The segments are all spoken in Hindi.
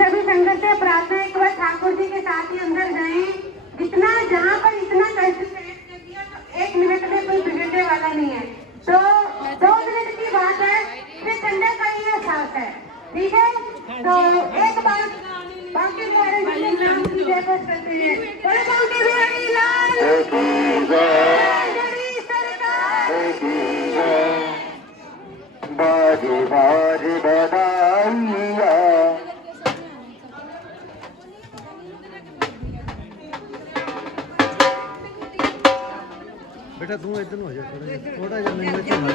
सभी संगत से प्रार्थना एक बार ठाकुर जी के साथ ही अंदर जाएं। जितना जहाँ पर इतना कष्ट दिया तो 1 मिनट में कोई बिगड़ने वाला नहीं है। तो 2 मिनट की बात है, फिर ठंडा का ही एहसास है। ठीक है, तो एक बार बाकी बिहारी नाम की जय करते हैं। बोले बाकी बिहारी लाल बाजे बाजे बधाइया। बेटा तू इधर हो जा, थोड़ा जा मैंने तो मर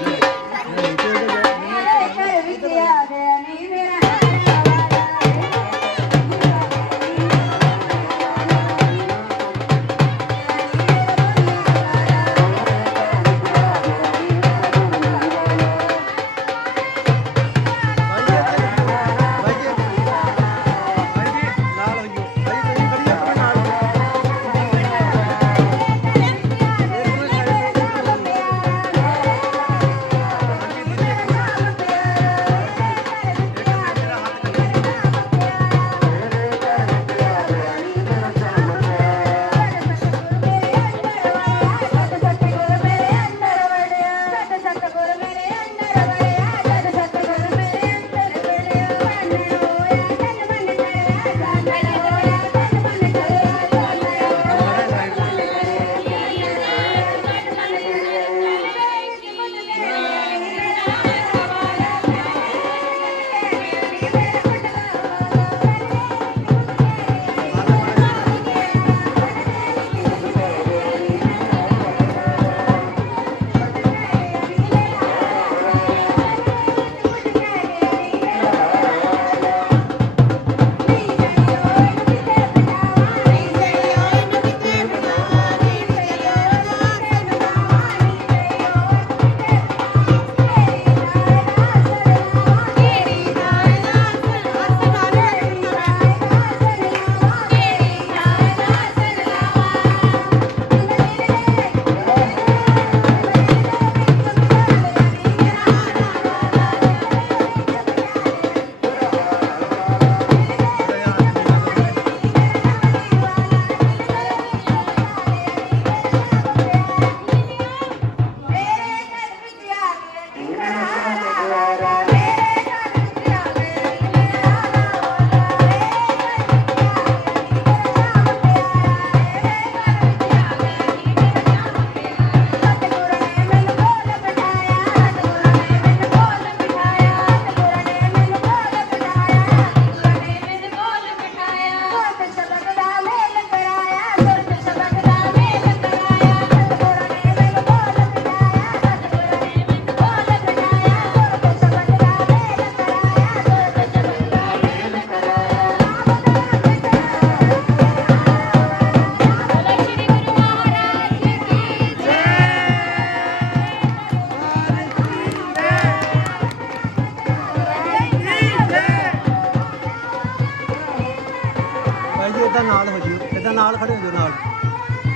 नाल हो जी, इधर नाल खड़े हो जाओ नाल।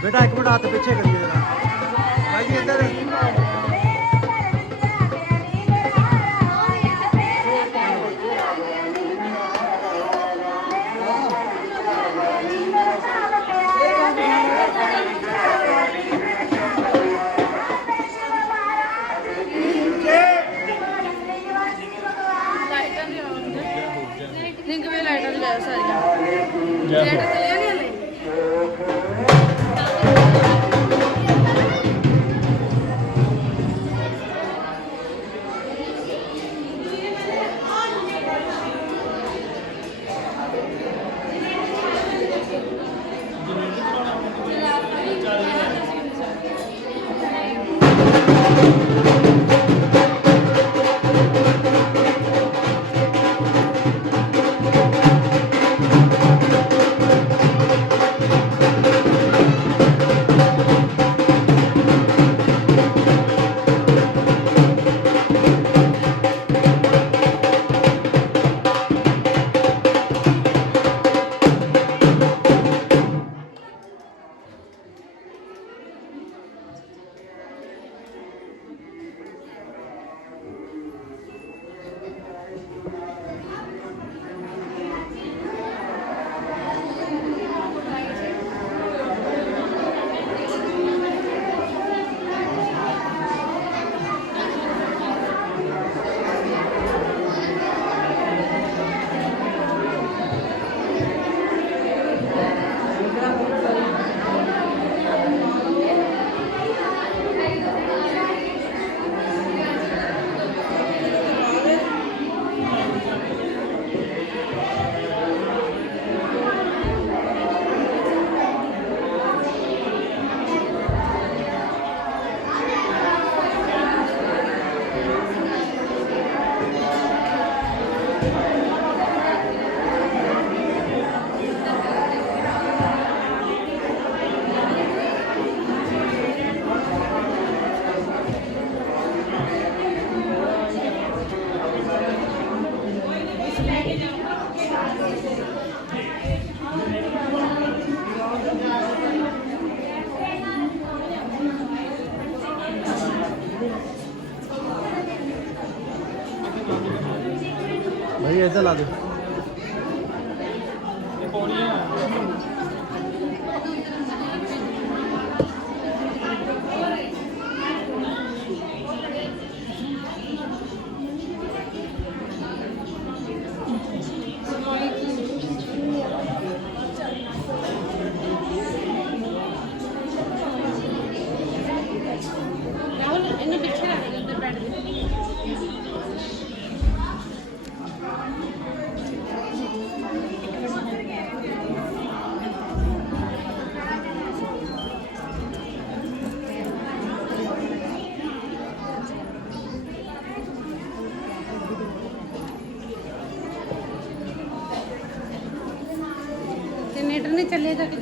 बेटा 1 मिनट हाथ पीछे करिए जरा भाई जी इधर। ਇੱਧਰ ਲਾ ਦਿਓ। ਇਹਨੂੰ ਪਿੱਛੇ ਰੱਖ ਦੇ ਉੱਧਰ ਬੈਠ ਦੇ। जनरेटर नहीं चलेगा कि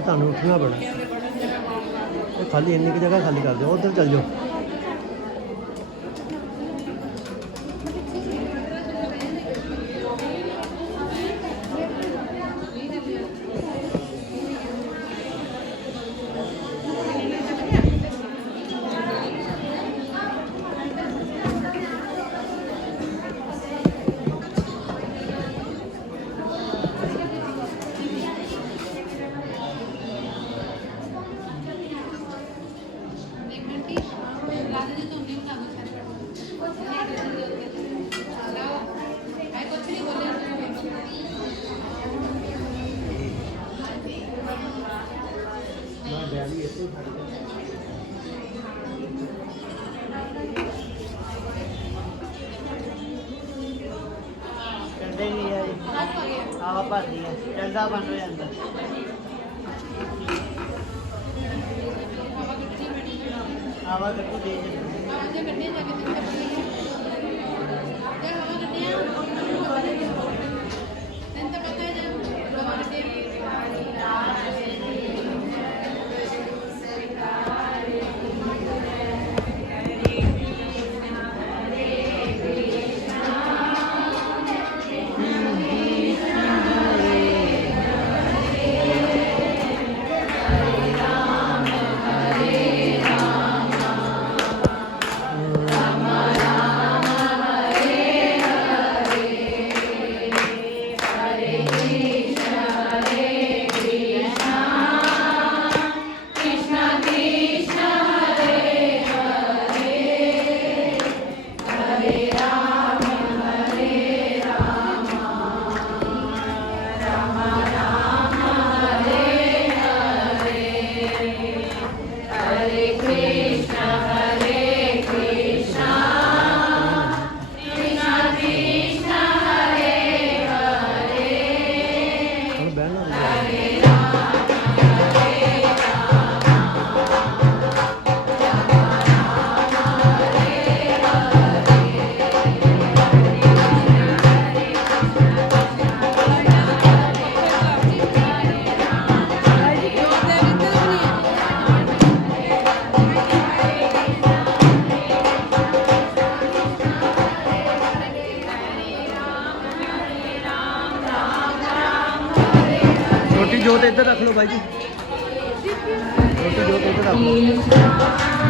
ਤੁਹਾਨੂੰ ਉੱਠਣਾ ਪੈਣਾ। ਇਹ ਖਾਲੀ ਇੰਨੀ ਕੁ ਜਗ੍ਹਾ ਖਾਲੀ ਕਰ ਦਿਓ, ਉੱਧਰ ਚੱਲ ਜਾਓ। चलते नहीं है हवा भरती है चलता बंद हो जाता हवा कट्टी दे ਹੁਣ ਬਹਿਣਾ ਨਹੀਂ। छोटी जोत इधर रख लो भाई जी, छोटी जोत इधर रख लो।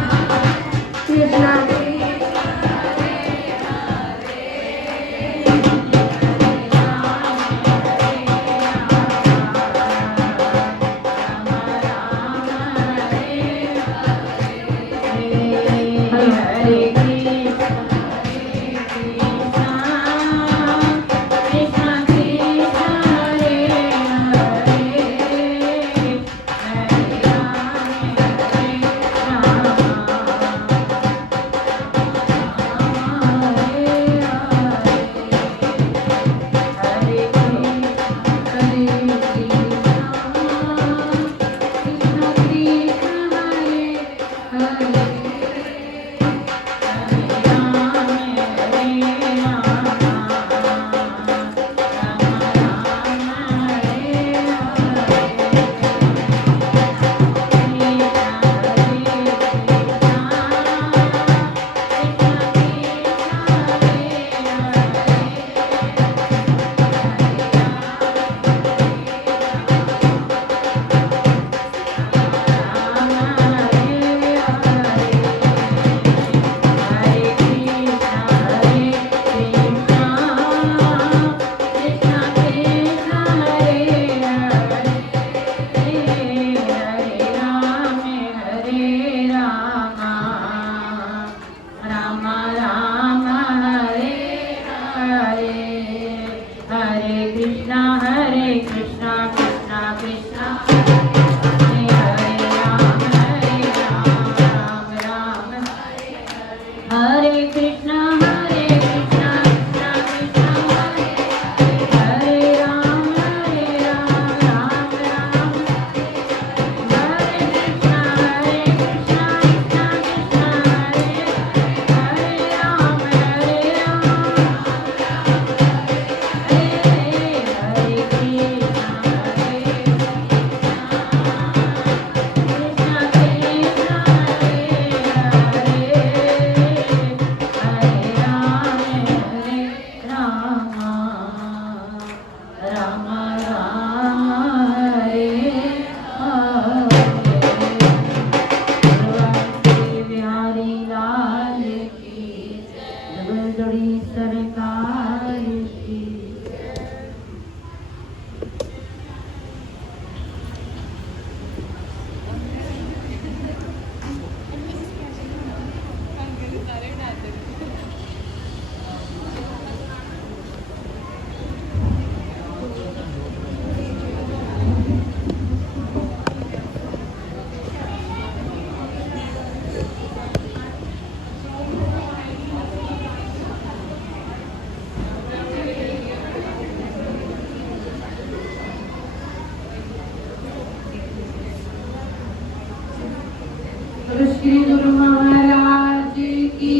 बोलो श्री गुरु महाराज की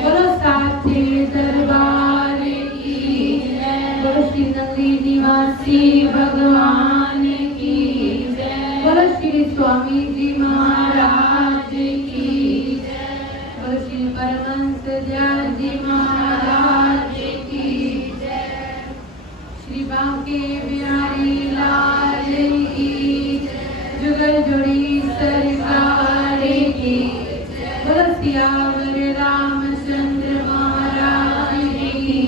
बोलो साचे दरबार की बोलो श्री नंदी निवासी भगवान की बोलो श्री स्वामी जी महाराज की बोलो श्री परमहंस जी महाराज की श्री बांके बिहारी लाल की जुगल जोड़ी सरकार की बोलो सियावर रामचंद्र महाराज की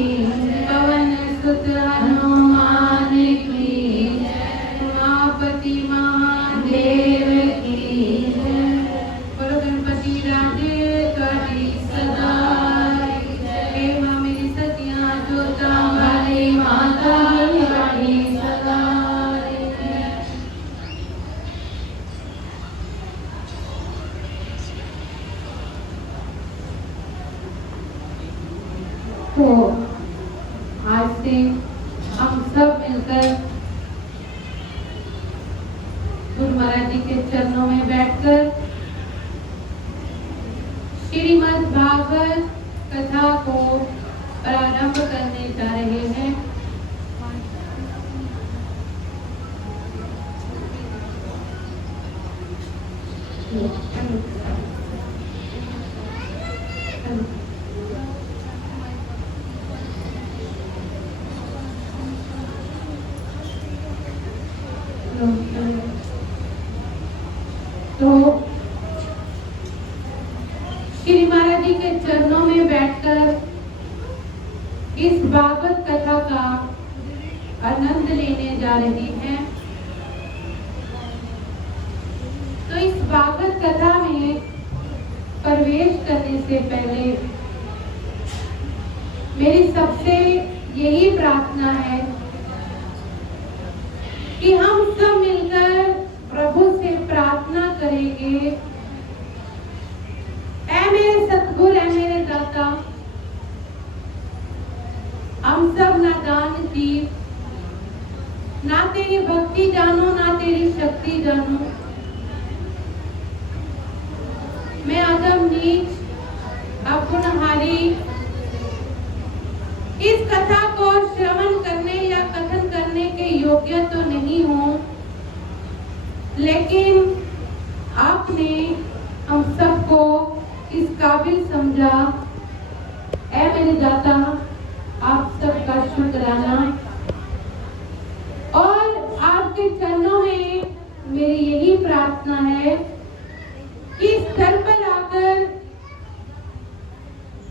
पवन सुत हनुमान की उमापति महादेव की बोलो गणपति राजे करी सदा हे माँ मेरी सतियाँ जोता वाली माता करी सदा। तो आज से हम सब मिलकर गुरु महाराज जी के चरणों में बैठकर श्रीमद् भागवत कथा को प्रारंभ करने जा रहे हैं। तो श्री महाराज जी के चरणों में बैठकर इस भागवत कथा का आनंद लेने जा रहे हैं। तो इस भागवत कथा में प्रवेश करने से पहले मेरी सबसे यही प्रार्थना है कि हम सब मिलकर प्रभु से प्रार्थना करेंगे, ऐ मेरे सतगुरु, ऐ मेरे दाता, हम सब नादान जीव, ना तेरी भक्ति जानो ना तेरी शक्ति जानो। मैं अधम नीच अपुनहारी इस कथा को श्रवण करने या कथन करने के योग्य तो नहीं हूँ, लेकिन आपने हम सबको इस काबिल समझा। ऐ मेरे दाता, आप सबका शुक्राना। और आपके चरणों में मेरी यही प्रार्थना है कि इस स्तर पर आकर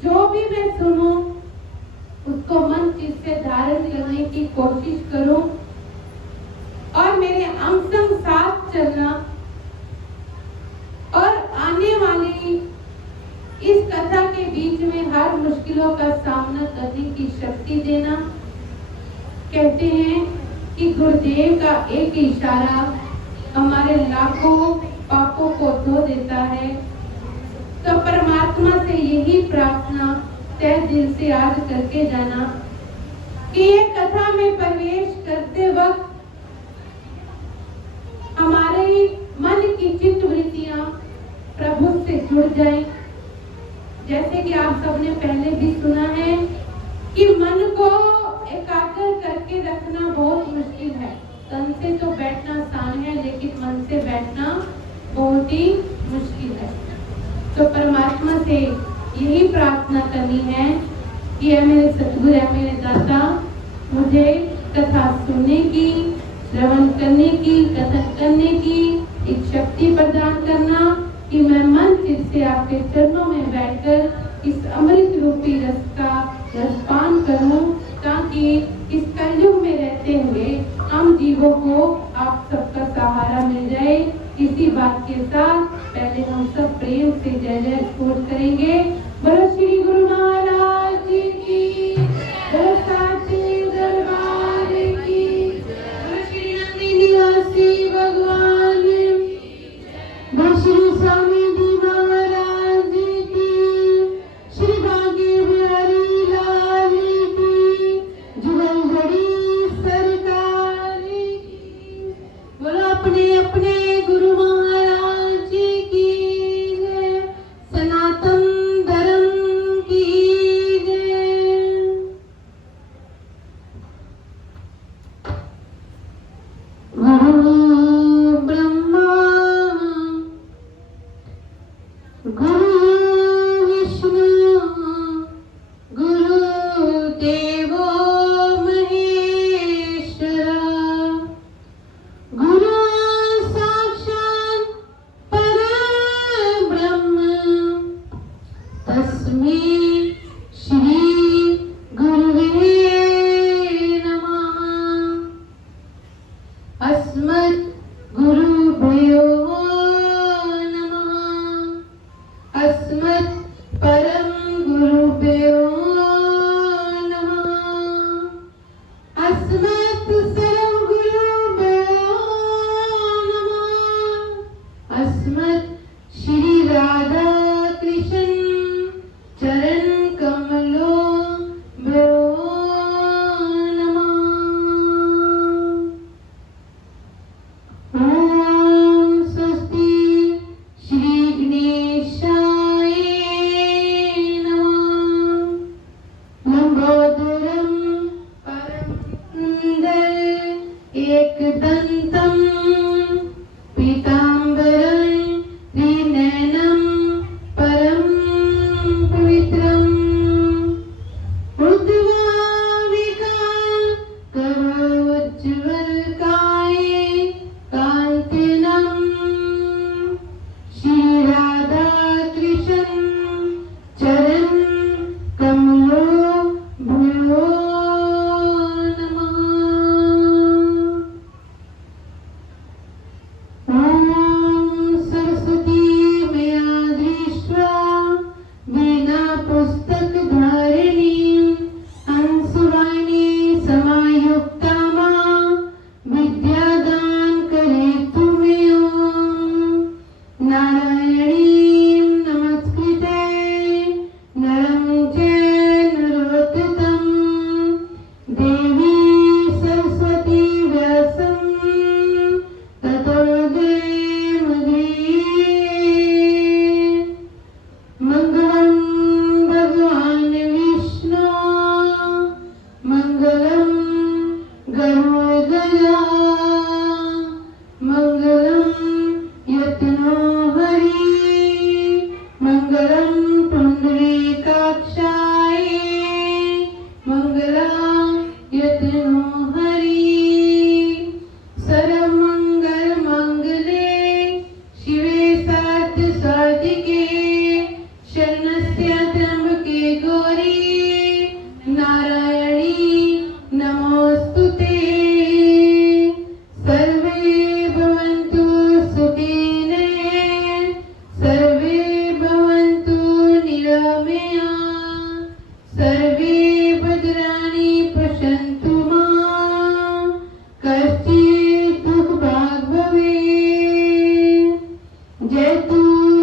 जो भी मैं सुनूं उसको मन चित्त से धारण करने की कोशिश करूं और मेरे अंग संग साथ चलना और आने वाली इस कथा के बीच में हर मुश्किलों का सामना करने की शक्ति देना। कहते हैं कि गुरुदेव का एक इशारा हमारे लाखों पापों को धो देता है। तो परमात्मा से यही प्रार्थना तहे दिल से याद करके जाना कि ये कथा में प्रवेश करते वक्त हमारे मन की चित्त वृत्तियां प्रभु से जुड़ जाएं। जैसे कि आप सबने पहले भी सुना है कि मन को एकाग्र करके रखना बहुत मुश्किल है। तन से तो बैठना आसान है, लेकिन मन से बैठना बहुत ही मुश्किल है। तो परमात्मा से यही प्रार्थना करनी है कि ऐ मेरे सतगुरु, ऐ मेरे दाता, मुझे कथा सुनने की, श्रवण करने की, कथन करने की एक शक्ति प्रदान करना कि मैं मन चित्त से आपके चरणों में बैठकर इस अमृत रूपी रस का रसपान करूं, ताकि इस कलयुग में रहते हुए हम जीवों को आप सबका सहारा मिल जाए। इसी बात के साथ पहले हम सब प्रेम से जय जय घोष करेंगे। बोलो श्री गुरु महाराज की, बोलो साचे दरबार की, बोलो श्री नंदी निवासी भगवान, बोलो श्री स्वामी जी महाराज की, श्री बांके बिहारी लाल की, जुगल जोड़ी सरकार की। बोलो अपने अपने गुरु महाराज की। अस्मत् श्री राधा कृष्ण चरण कमलों भो नमः। ओम स्वस्ति श्री गणेशाय नमः। लंबोदरम परमंदर एकदंतम पीतांबरं त्रिनयनं परम पवित्रम उद्भाविकां करोज्ज्वलकाय कांतिनं श्री राधा कृष्ण चरण कमलों भूयो नमः। ओम सरस्वती मया दृष्ट्वा वीणा पुस्तक धारिणीं हंसवाणी समायुक्ता मां विद्यादान करेतु मे। ओम नारायणीं नमस्कृते नरं चैव नरोत्तमं देवी सरस्वती व्यासं ततो जयमुदीरये। मंगलम भगवान विष्णु मंगलम गरुड़ध्वज मंगलम यत्नो हरि मंगलम पुंडरीकाक्षाय मंगलम यत्नो हरि। सर्वमंगल मंगले शिवे सार्थ साधिके शरणस्य त्र्यंबके गौरी नारायणी नमोस्तुते। सर्वे भवन्तु सुखिनः सर्वे भवन्तु निरामया सर्वे भद्राणि पश्यन्तु मां कश्चित् दुःखभाग् भवेत्। जयतु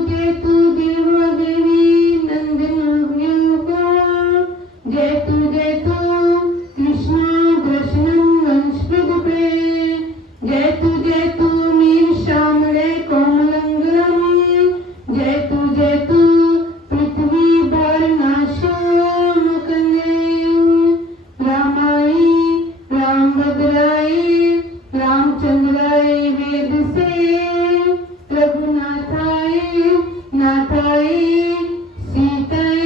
जयतु देवो देवी नन्दनयोगो जयतु जयतु कृष्ण दर्शनं वंशप्रदूपे जयतु जयतु मीर श्यामले कोमलंगलम जयतु जयतु पृथ्वी भारनाशो मुकुंदे रामाय रामभद्राय रामचंद्राय वेदसे रघुनाथाय नाथाय सीताय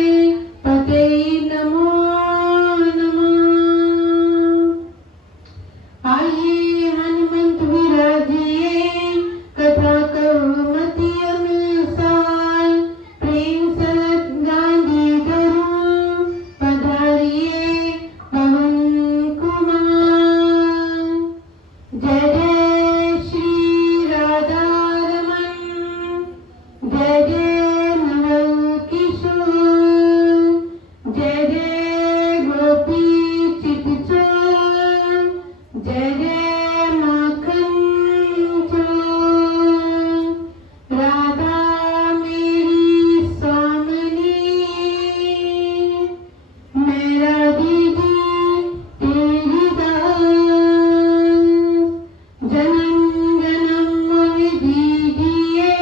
पते नमो नमः। आइए हनुमंत विराजिए कथा करो मति अनुसार प्रेम सहित गांधी धरो पधारिए पवन कुमार। जय जय श्री राधा रमन जय जय नवल किशोर जय जय गोपी चितचोर जय जय माखन चोर। राधा मेरी स्वामिनी मेरा दीदी तेरी दास जन्म जन्म विधि जिए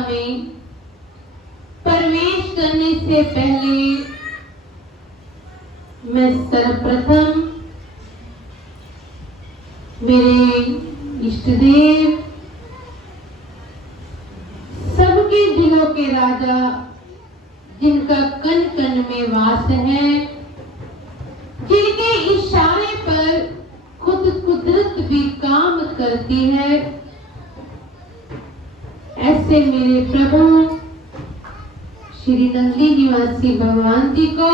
में प्रवेश करने से पहले मैं सर्वप्रथम मेरे इष्ट देव, सबके दिलों के राजा, जिनका कण कण में वास है, जिनके इशारे पर खुद कुदरत भी काम करती है, ऐसे मेरे प्रभु श्री नंदी निवासी भगवान जी को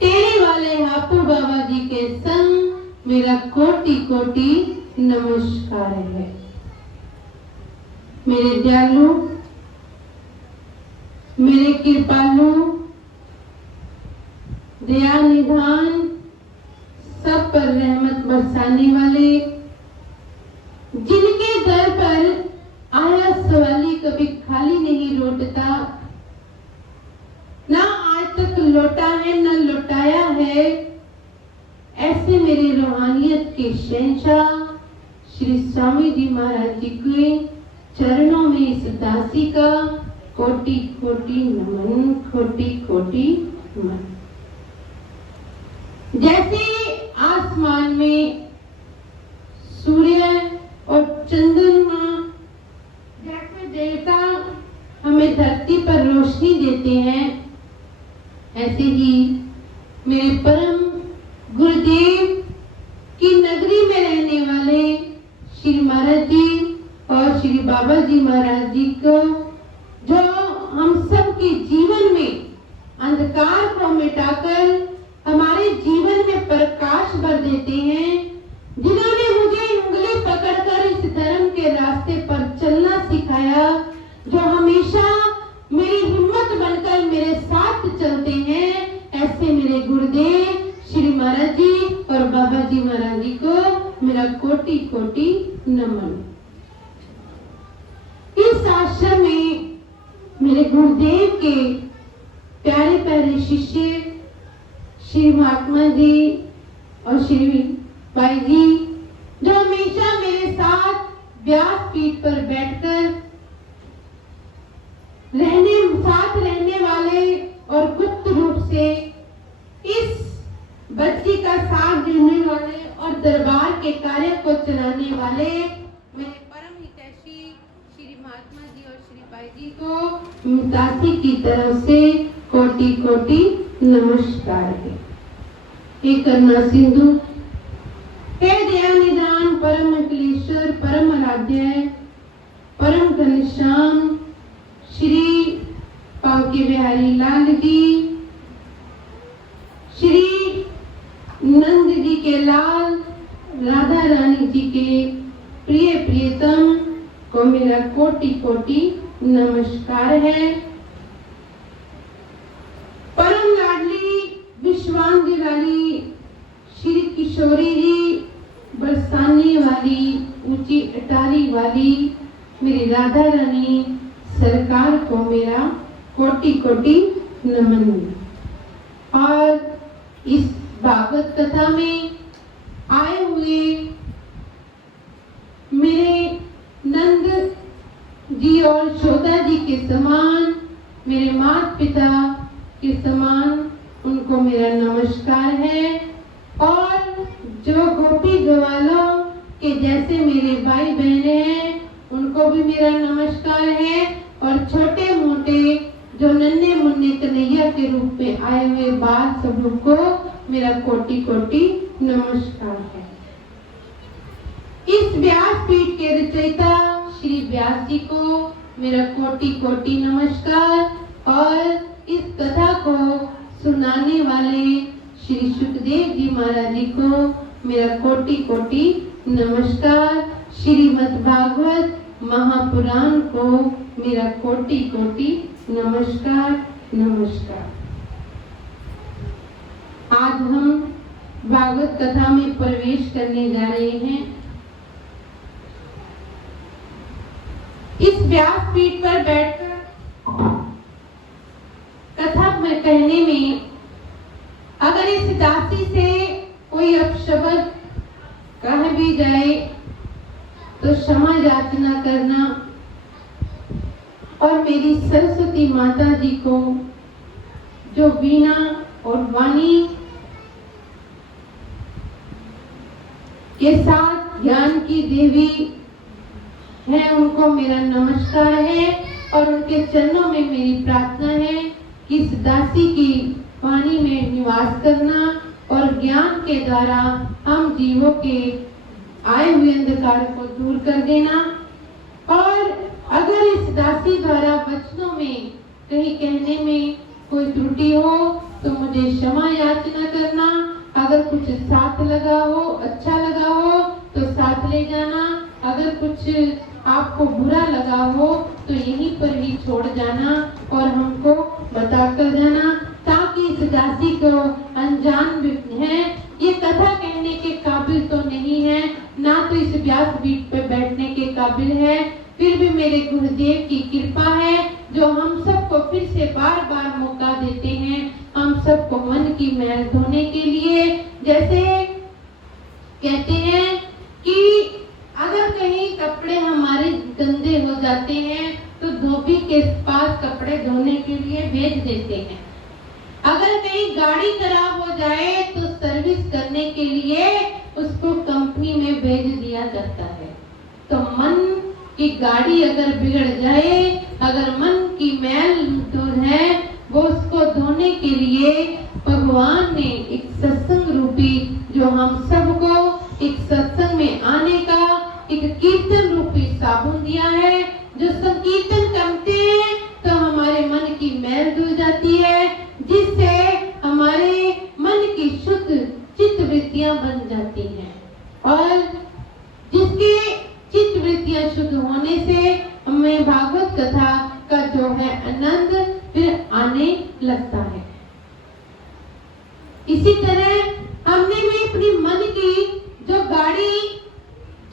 टेरे वाले हापू बाबा जी के संग मेरा कोटि कोटि नमस्कार है। मेरे दयालु, मेरे कृपालु, दया निधान, सब पर रहमत बरसाने वाले, जिनके दर पर आया सवाली कभी खाली नहीं लौटता, ना आज तक लौटा है न लौटाया है, ऐसे मेरे रूहानियत के शहंशाह श्री स्वामी जी महाराज जी के चरणों में इस दासी का कोटि कोटि नमन, कोटि कोटि नमन। जैसे आसमान में सूर्य और चंद्रमा जैसे देवता हमें धरती पर रोशनी देते हैं, ऐसे ही मेरे परम गुरुदेव की नगरी में रहने वाले श्री महाराज जी और श्री बाबा जी महाराज जी को, जो हम सब के जीवन में अंधकार को मिटाकर हमारे जीवन में प्रकाश भर देते हैं, जिन्होंने मुझे उंगली पकड़कर इस धर्म के रास्ते पर चलना सिखाया, जो हमेशा मेरी हिम्मत बनकर मेरे साथ चलते हैं, ऐसे मेरे गुरुदेव श्री महाराज जी और बाबा जी महाराज जी को मेरा कोटि कोटि नमन। इस आश्रम में मेरे गुरुदेव के प्यारे प्यारे शिष्य श्री महात्मा जी और श्री भाई जी, जो हमेशा मेरे साथ व्यास पीठ पर बैठकर साथ रहने वाले और गुप्त रूप से इस बच्ची का साथ देने वाले और दरबार के कार्य को चलाने वाले मेरे परम हितैषी श्री महात्मा जी और श्री भाई जी को दासी की तरफ से कोटि कोटि नमस्कार है। हे करुणा सिंधु, हे दया निधान, परम अखिलेश्वर, परम आराध्य, परम घनश्याम श्री पांके बिहारी लाल जी, श्री नंद जी के लाल, राधा रानी जी के प्रिय प्रियतम को मेरा कोटि कोटि नमस्कार है। परम लाडली विश्वांगी वाली श्री किशोरी जी, बरसाने वाली, ऊंची अटारी वाली मेरी राधा रानी सरकार को मेरा कोटि कोटि नमन। और इस भागवत कथा में आए हुए मेरे नंद जी और शोदा जी के समान, मेरे माता पिता के समान उनको मेरा नमस्कार है। और जो गोपी ग्वालों के जैसे मेरे भाई बहने हैं, उनको भी मेरा नमस्कार है। और छोटे मोटे जो नन्हे मुन्ने कन्हैया के रूप में आए हुए बाल सब लोग को मेरा कोटि कोटि नमस्कार है। इस व्यास पीठ के रचयिता श्री व्यास जी को मेरा कोटि कोटि नमस्कार। और इस कथा को सुनाने वाले श्री सुखदेव जी महाराज जी को मेरा कोटि कोटि नमस्कार। श्रीमद् भागवत महापुराण को मेरा कोटि कोटि नमस्कार नमस्कार। आज हम भागवत कथा में प्रवेश करने जा रहे हैं। इस व्यास पीठ पर बैठकर कथा में कहने में अगर इस दासी से कोई अपशब्द कह भी जाए तो क्षमा याचना करना। और मेरी सरस्वती माता जी को, जो वीणा और वाणी के साथ ज्ञान की देवी है, उनको मेरा नमस्कार है और उनके चरणों में मेरी प्रार्थना है कि इस दासी की वाणी में निवास करना और ज्ञान के द्वारा हम जीवों के आए हुए अंधकार को दूर कर देना। और अगर इस दासी द्वारा वचनों में कहीं कहने में कोई त्रुटि हो तो मुझे क्षमा याचना करना। अगर कुछ साथ लगा हो, अच्छा लगा हो तो साथ ले जाना। अगर कुछ आपको बुरा लगा हो तो यहीं पर ही छोड़ जाना और हमको बता कर जाना, ताकि इस दासी को अनजान है, ये कथा कहने के काबिल तो नहीं है, ना तो इस व्यासपीठ पे बैठने के काबिल है, फिर भी मेरे गुरुदेव की कृपा है जो हम सबको फिर से बार बार मौका देते हैं, हम सबको मन की मैल धोने के लिए। जैसे कहते हैं कि अगर कहीं कपड़े हमारे गंदे हो जाते हैं तो धोबी के पास कपड़े धोने के लिए भेज देते हैं। अगर कहीं गाड़ी खराब हो जाए तो सर्विस करने के लिए उसको कंपनी में भेज दिया जाता है। तो मन की गाड़ी अगर बिगड़ जाए, अगर मन की मैल दूर है, वो उसको धोने के लिए भगवान ने एक सत्संग रूपी, जो हम सबको एक सत्संग में आने का एक कीर्तन रूपी साबुन दिया है। जो संकीर्तन करते हैं तो हमारे मन की मैल धुल जाती है, जिससे हमारे मन की शुद्ध चित्त वृत्तियां बन जाती हैं और जिसके चित्त वृत्तियां शुद्ध होने से हमें भागवत कथा का जो है आनंद फिर आने लगता है। इसी तरह हमने भी अपनी मन की जो गाड़ी,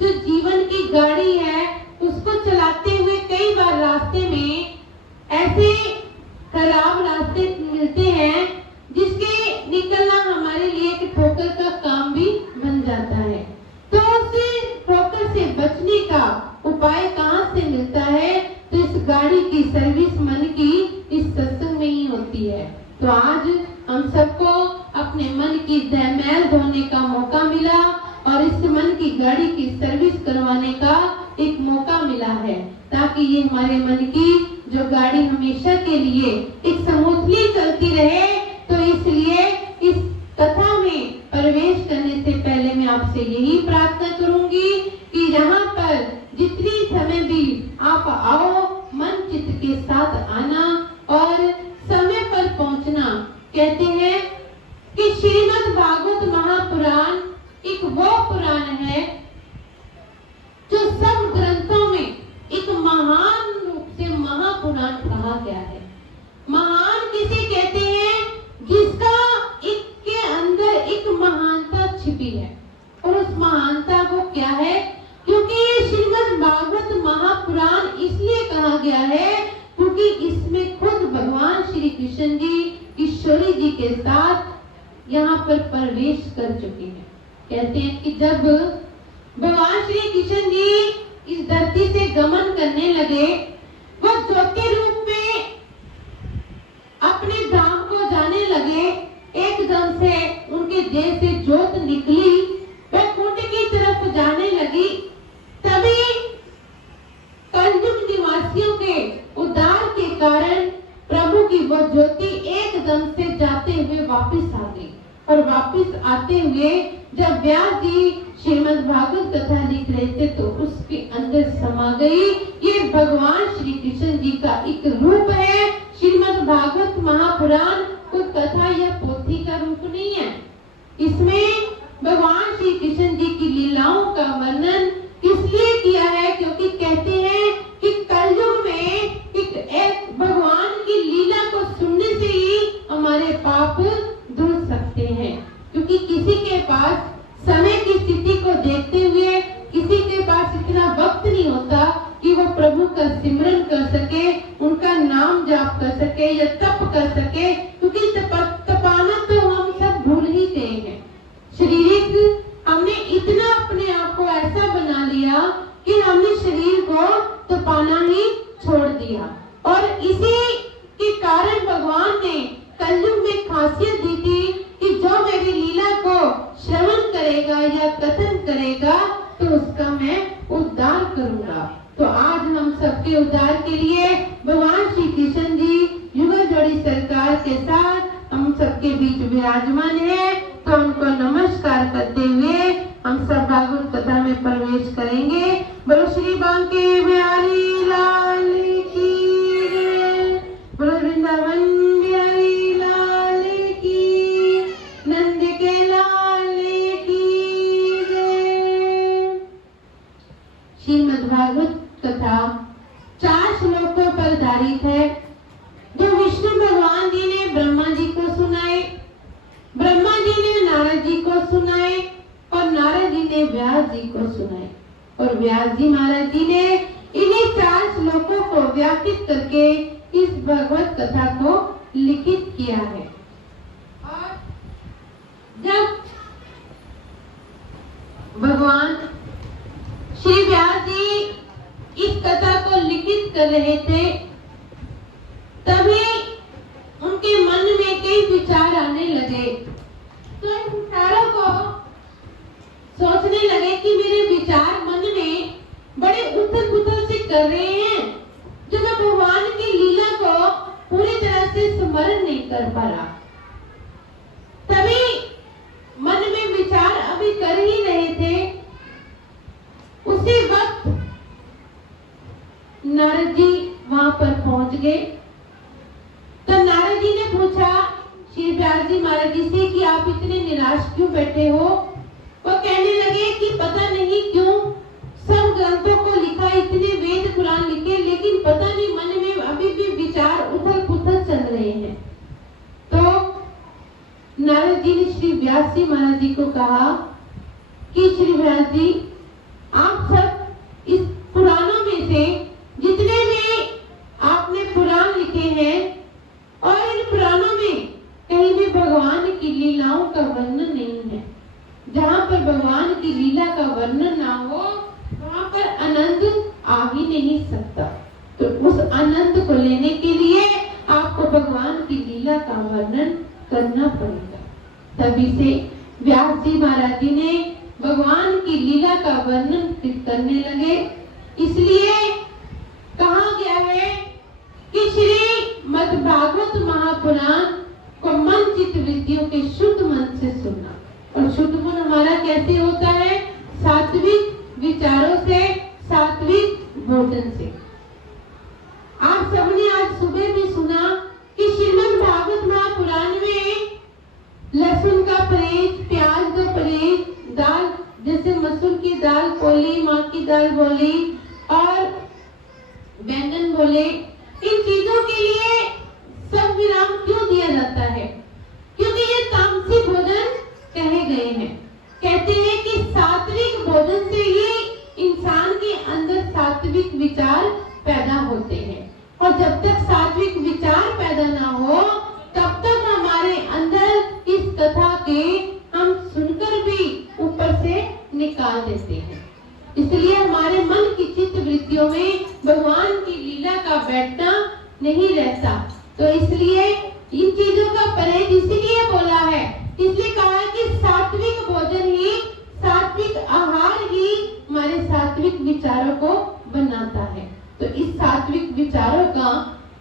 जो जीवन की गाड़ी है, उसको चलाते हुए कई बार रास्ते में ऐसे खराब रास्ते मिलते हैं जिसके निकलना हमारे लिए एक ठोकर का काम भी बन जाता है। तो उस ठोकर से बचने का उपाय कहाँ से मिलता है? तो इस गाड़ी की सर्विस मन की इस सत्संग में ही होती है। तो आज हम सबको अपने मन की मैल धोने का मौका मिला और इस मन की गाड़ी की सर्विस करवाने का एक मौका मिला है, ताकि ये हमारे मन की जो गाड़ी हमेशा के लिए एक स्मूथली चलती रहे। तो इसलिए इस कथा में प्रवेश करने से पहले मैं आपसे यही प्रार्थना करूंगी कि यहाँ पर जितनी समय भी आप आओ, मन चित्त के साथ आना और समय पर पहुंचना। कहते हैं कि श्रीमद् भागवत महापुराण एक वो पुराण है जो सब ग्रंथों में एक महान रूप से महापुराण कहा गया है। महान किसे कहते हैं? जिसका एक के अंदर एक महानता छिपी है। और उस महानता वो क्या है? क्योंकि ये श्रीमद् भागवत महापुराण इसलिए कहा गया है क्योंकि इसमें खुद भगवान श्री कृष्ण जी ईश्वरी जी के साथ यहाँ पर प्रवेश कर चुके हैं। कहते हैं कि जब भगवान श्री कृष्ण जी इस धरती से गमन करने लगे, वो ज्योति रूप में अपने धाम को जाने लगे। एकदम से उनके देह से ज्योत निकली, वह कुंड की तरफ जाने लगी। तभी कलयुग निवासियों के उद्धार के कारण प्रभु की वो ज्योति एकदम से जाते हुए वापस आ गई। और वापस आते हुए जब व्यास जी श्रीमद् भागवत कथा लिख रहे थे तो उसके अंदर समा गई। ये भगवान श्री कृष्ण जी का एक रूप है। श्रीमद् भागवत महापुराण कोई कथा या पोथी का रूप नहीं है। इसमें भगवान श्री कृष्ण जी की लीलाओं का वर्णन इसलिए किया है क्योंकि कहते हैं कि कलयुग में एक भगवान की लीला को सुनने से ही हमारे पाप धुल सकते हैं। क्योंकि किसी के पास समय की स्थिति को देखते हुए किसी के पास इतना वक्त नहीं होता कि वो प्रभु का सिमरन कर सके, उनका नाम जाप कर सके या तप कर सके। क्योंकि तपाना तो हम सब भूल ही गए हैं। शारीरिक हमने इतना अपने आप को ऐसा बना लिया कि हमने शरीर को तपाना ही छोड़ दिया और करेगा या कथन करेगा तो उसका मैं उद्धार करूंगा। तो आज हम सबके उद्धार के लिए भगवान श्री कृष्ण जी युगल जोड़ी सरकार के साथ हम सबके बीच विराजमान है। तो उनको नमस्कार करते हुए हम सब भागवत कथा में प्रवेश करेंगे। बोलो श्री बांके बिहारी लाल की जय, बोलो वृंदावन बिहारी लाल की, नंद के लाल की जय। श्रीमद् भागवत कथा 4 श्लोकों पर आधारित है, जो विष्णु भगवान जी ने ब्रह्मा जी को सुनाए, ब्रह्मा जी ने नारद जी को सुनाए और नारद जी ने व्यास जी को सुनाए और व्यास जी महाराज जी ने इन्हीं 4 श्लोकों को व्याख्यात करके इस भगवत कथा को लिखित किया है। और जब भगवान श्री व्यास जी इस कथा को लिखित कर रहे थे, तभी उनके मन में कई विचार आने लगे। तो इन विचारों को सोचने लगे कि मेरे विचार मन में बड़े उथल पुथल से कर रहे हैं, जो मैं भगवान की लीला को पूरी तरह से स्मरण नहीं कर पा रहा। तभी मन में विचार अभी कर ही रहे थे, उसी वक्त नारद जी वहां पर पहुंच गए। तो नारद जी ने पूछा श्री व्यास जी महाराज जी से कि आप इतने निराश क्यों बैठे हो। वो कहने लगे कि पता नहीं क्यों सब ग्रंथों को लिखा, इतने वेद कुरान लिखे, लेकिन पता नहीं मन में अभी भी विचार उथल पुथल चल रहे हैं। तो नारद जी ने श्री व्यास जी महाराज जी को कहा कि श्री व्यास जी, आप सब इस पुराणों में से जितने भी आपने पुराण लिखे हैं और इन पुराणों में कहीं भी भगवान की लीलाओं का वर्णन नहीं है। जहाँ पर भगवान की लीला का वर्णन ना हो वहाँ पर आनंद आ ही नहीं सकता। तो उस आनंद को लेने के लिए आपको भगवान की लीला का वर्णन करना पड़ेगा। तभी से व्यास जी महाराज जी ने भगवान की लीला का वर्णन करने लगे। इसलिए कहा गया है कि श्री मद् भागवत महापुराण को मन चित्त वृत्तियों के शुद्ध मन से सुनना। और शुद्ध मन हमारा कैसे होता है? सात्विक विचारों से, सात्विक भोजन से। आप सबने आज सुबह भी सुना कि श्रीमद् भागवत महापुराण में लहसुन का परहेज, प्याज का परहेज, दाल जैसे मसूर की दाल बोली, माँ की दाल बोली और बैंगन बोले, इन चीजों के लिए सब विराम क्यों दिया जाता है? क्योंकि ये तामसी भोजन कहे गए हैं। कहते हैं कि सात्विक भोजन से ही इंसान के अंदर सात्विक विचार पैदा होते हैं, और जब तक सात्विक विचार पैदा ना हो तब तक हमारे अंदर इस कथा के हम सुनकर भी ऊपर से निकाल देते हैं। इसलिए हमारे मन की चित्त वृत्तियों में भगवान की लीला का बैठना नहीं रहता। तो इसलिए इन चीजों का परहेज इसलिए बोला है, इसलिए कहा है कि सात्विक भोजन ही, सात्विक आहार ही हमारे सात्विक विचारों को बनाता है। तो इस सात्विक विचारों का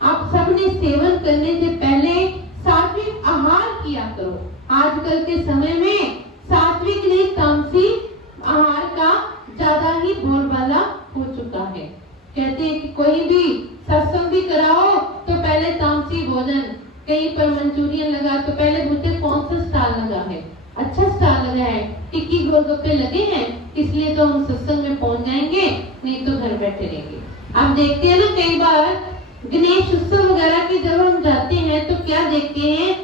आप सबने सेवन करने से पहले सात्विक आहार किया करो। आजकल के समय में सात्विक नहीं तामसी आहार का ज्यादा ही बोलबाला हो चुका है। कहते हैं कि कोई भी सत्संग भी कराओ तो पहले तामसी भोजन, कहीं पर मंचूरियन लगा तो पहले पूछते कौन सा स्टाल लगा है, अच्छा स्टाल लगा है, टिक्की गोलगप्पे लगे हैं, इसलिए तो हम सत्संग में पहुंच जाएंगे, नहीं तो घर बैठे रहेंगे। आप देखते हैं ना, कई बार गणेश उत्सव वगैरह की जब हम जाते हैं तो क्या देखते हैं,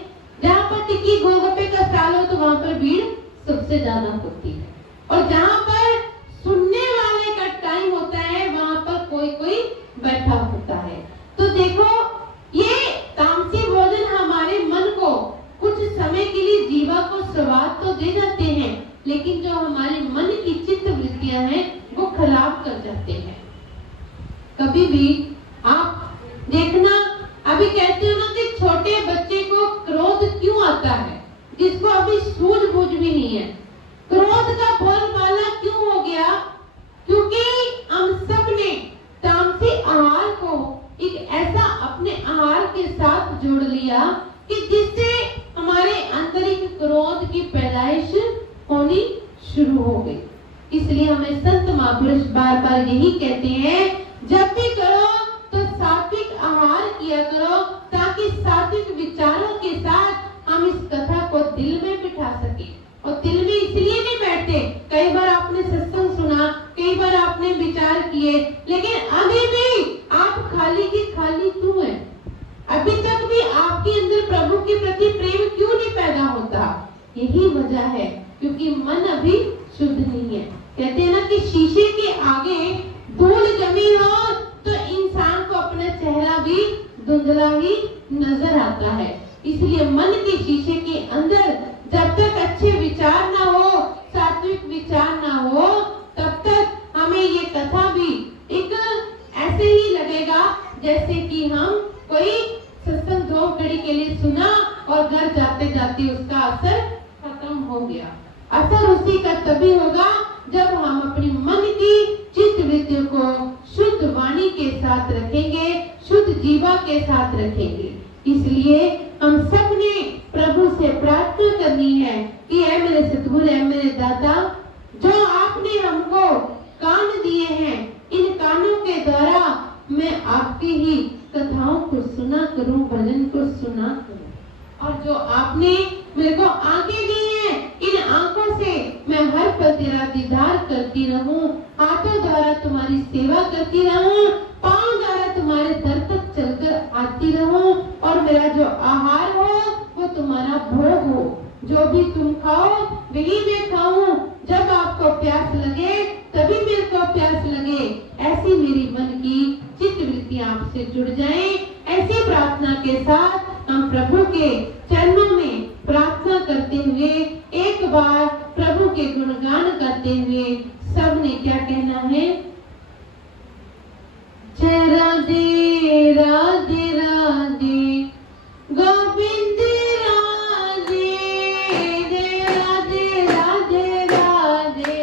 जहाँ पर टिक्की गोलगप्पे का स्टाल हो तो वहाँ पर भीड़ सबसे ज्यादा होती है, और जहाँ पर सुनने वाले का टाइम होता है वहाँ पर कोई कोई बैठा होता है। तो देखो, ये तामसी भोजन हमारे मन को कुछ समय के लिए जीवा को स्वाद तो दे जाते हैं, लेकिन जो हमारे मन की चित्त वृत्तियां हैं वो खराब कर जाते हैं। कभी भी आप देखना, अभी कहते हो ना कि छोटे बच्चे को क्रोध क्यों आता है, जिसको अभी सूझबूझ भी नहीं है। क्रोध होनी शुरू हो गई। इसलिए हमें संत महापुरुष बार बार यही कहते हैं, जब भी करो तो सात्विक आहार किया करो, ताकि सात्विक विचारों के साथ हम इस कथा को दिल में बिठा सके। और दिल में इसलिए नहीं बैठते, कई बार आपने सत्संग सुना, कई बार आपने विचार किए, लेकिन अभी भी आप खाली की खाली क्यों है? अभी तक भी आपके अंदर प्रभु के प्रति प्रेम क्यों नहीं पैदा होता? यही वजह है, क्योंकि मन अभी शुद्ध नहीं है। कहते हैं ना कि शीशे के आगे धूल जमी हो तो इंसान को अपना चेहरा भी धुंधला ही नजर आता है। इसलिए मन के शीशे के अंदर जब तक अच्छे विचार ना हो, सात्विक विचार ना हो, तब तक हमें ये कथा भी एक ऐसे ही लगेगा जैसे कि हम कोई सत्संग 2 घड़ी के लिए सुना और घर जाते जाते उसका असर खत्म हो गया। असर उसी का तभी होगा जब हम अपनी मन की चित्त वृत्तियों को शुद्ध वाणी के साथ रखेंगे, शुद्ध जीवा के साथ रखेंगे। इसलिए हम सब ने प्रभु से प्रार्थना करनी है कि ऐ मेरे सतगुरु, ऐ मेरे दाता, जो आपने हमको कान दिए हैं, इन कानों के द्वारा मैं आपकी ही कथाओं को सुना करूं, भजन को सुना करूं। और जो आपने मेरे को आंखें दी हैं, इन आंखों से मैं हर पल तेरा दीदार करती रहूं, हाथों द्वारा तुम्हारी सेवा करती रहूं, पांव द्वारा तुम्हारे दर तक चलकर आती रहूं, और मेरा जो आहार हो वो तुम्हारा भोग हो। जो भी तुम खाओ वही मैं खाऊं, जब आपको प्यास लगे तभी मेरे को प्यास लगे, ऐसी मेरी मन की चित्त वृत्ति आपसे जुड़ जाए। ऐसी प्रार्थना के साथ हम प्रभु के चरणों में प्रार्थना करते हुए एक बार प्रभु के गुणगान करते हुए सब ने क्या कहना है? जय राधे राधे राधे गोविंद राधे, जय राधे राधे राधे,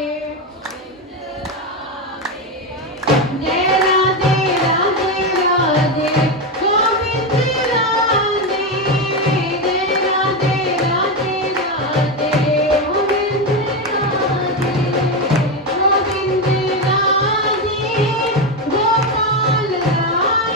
जय राधे राधे राधे गोविंद राधे, जय राधे राधे राधे गोविंद राधे, गोविंद राधे गोपाल राधे।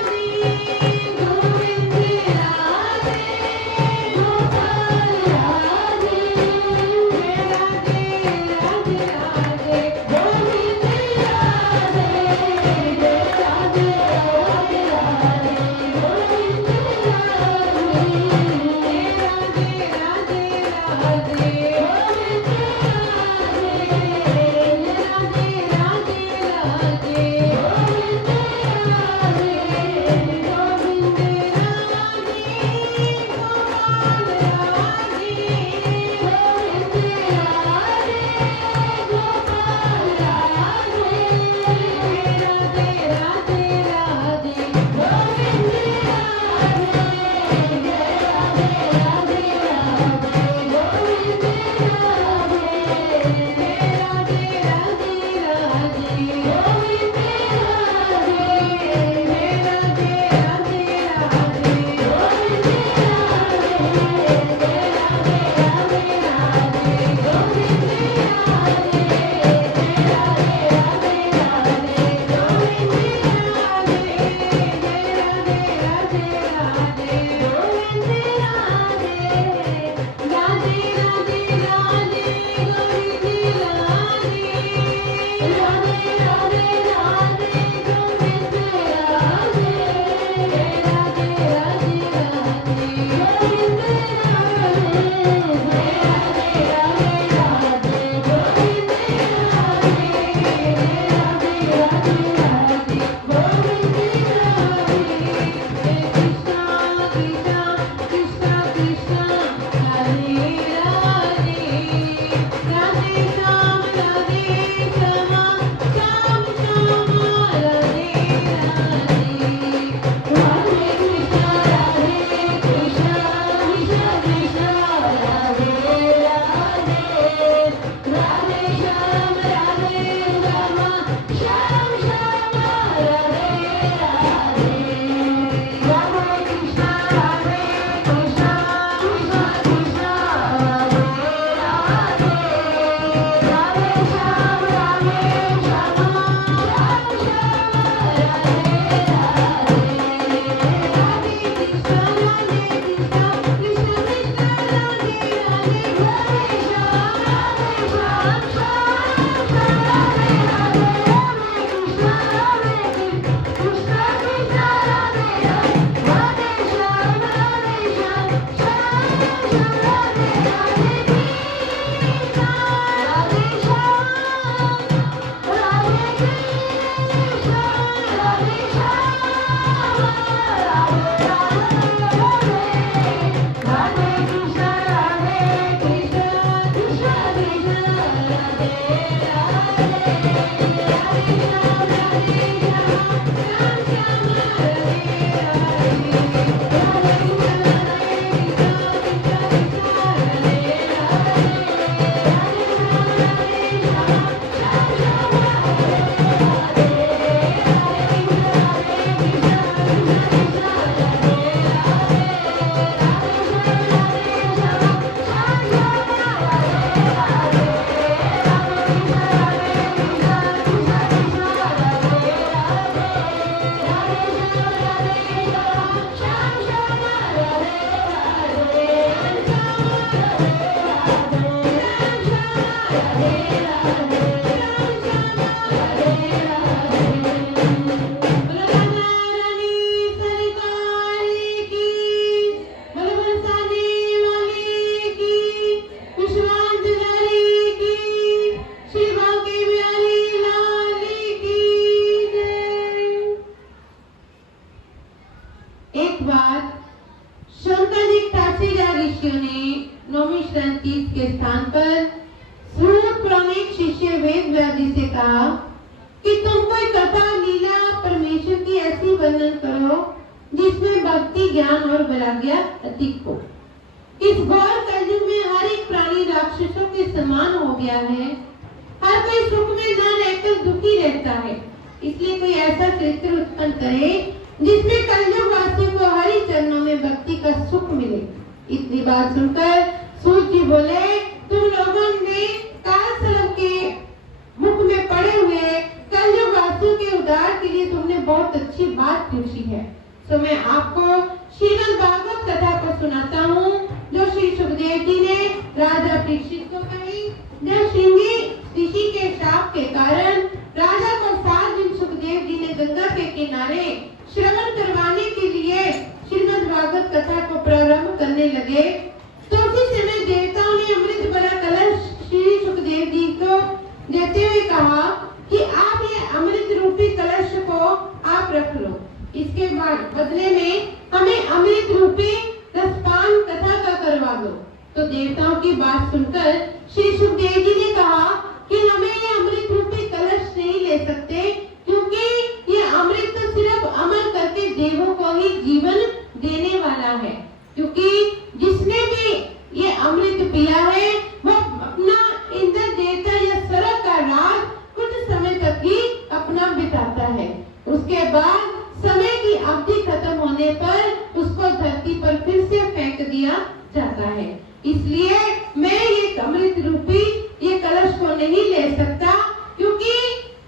सूत पुराणिक शिष्य वेद व्यास जी से कहा कि तुम कोई कथा लीला परमेश्वर की ऐसी वर्णन करो जिसमें भक्ति ज्ञान और वैराग्य अधिक हो। इस घोर कलयुग में हर एक प्राणी राक्षसों के समान हो गया है। हर कोई सुख में न रहकर दुखी रहता है। इसलिए कोई ऐसा चरित्र उत्पन्न करे जिसमें कलयुग वासियों को हरि चरणों में भक्ति का सुख मिले। इतनी बात सुनकर सूत जी बोले, तुम लोगों ने कालसर्प के मुख में पड़े हुए कलयुग वासियों के उद्धार के लिए तुमने बहुत अच्छी बात पूछी है। तो मैं आपको श्रीमद् भागवत कथा को सुनाता हूँ जो श्री सुखदेव जी ने राजा परीक्षित को कही। जब श्रृंगी ऋषि के शाप के कारण राजा को 7 दिन सुखदेव जी ने गंगा के किनारे श्रवण करवाने के लिए श्रीमद् भागवत कथा को प्रारंभ करने लगे, तो उसी समय देवताओं ने अमृत भरा कलश श्री सुखदेव जी को देते हुए कहा कि आप ये अमृत रूपी कलश को आप रख लो, इसके बाद बदले में हमें अमृत रूपी रसपान कथा का करवा दो। तो देवताओं की बात सुनकर श्री सुखदेव जी ने कहा कि हमें ये अमृत रूपी कलश नहीं ले सकते, क्योंकि ये अमृत तो सिर्फ अमर करके देवों को ही जीवन देने वाला है। क्योंकि जिसने भी ये अमृत पिया है वो अपना इंद्र देवता या स्वर्ग का राज कुछ समय तक ही अपना बिताता है। उसके बाद समय की अवधि खत्म होने पर उसको धरती पर फिर से फेंक दिया जाता है। इसलिए मैं ये अमृत रूपी ये कलश को नहीं ले सकता, क्योंकि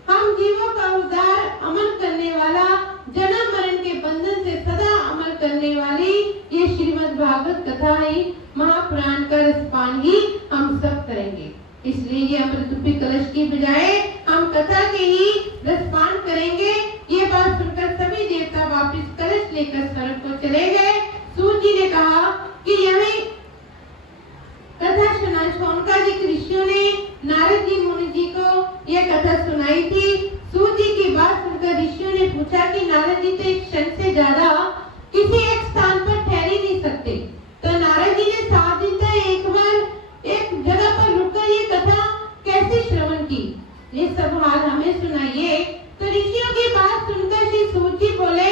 हम जीवों का उद्धार अमर करने वाला, जन्म मरण के बंधन से सदा अमर करने वाली ये श्रीमद् भागवत कथा ही, महापुराण का रसपान ही हम सब करेंगे। इसलिए ये अमृत रूपी कलश की बजाय हम कथा के ही रसपान करेंगे। ये बात सुनकर सभी देवता वापिस कलश लेकर स्वर्ग को चले गए। सूत जी ने कहा कि यही कथा सुनाई। शौनकादिक ऋषियों ने नारद जी मुनि जी को यह कथा सुनाई थी। सूत जी की बात सुनकर ऋषियों ने पूछा कि नारद जी तो एक क्षण से ज्यादा किसी एक स्थान पर ठहर ही नहीं सकते, तो नारद जी ने 7 दिन तक एक बार एक जगह पर रुककर ये कथा कैसे श्रवण की, ये सब हाल हमें सुनाइए। तो ऋषियों की बात सुनकर श्री सूत जी बोले,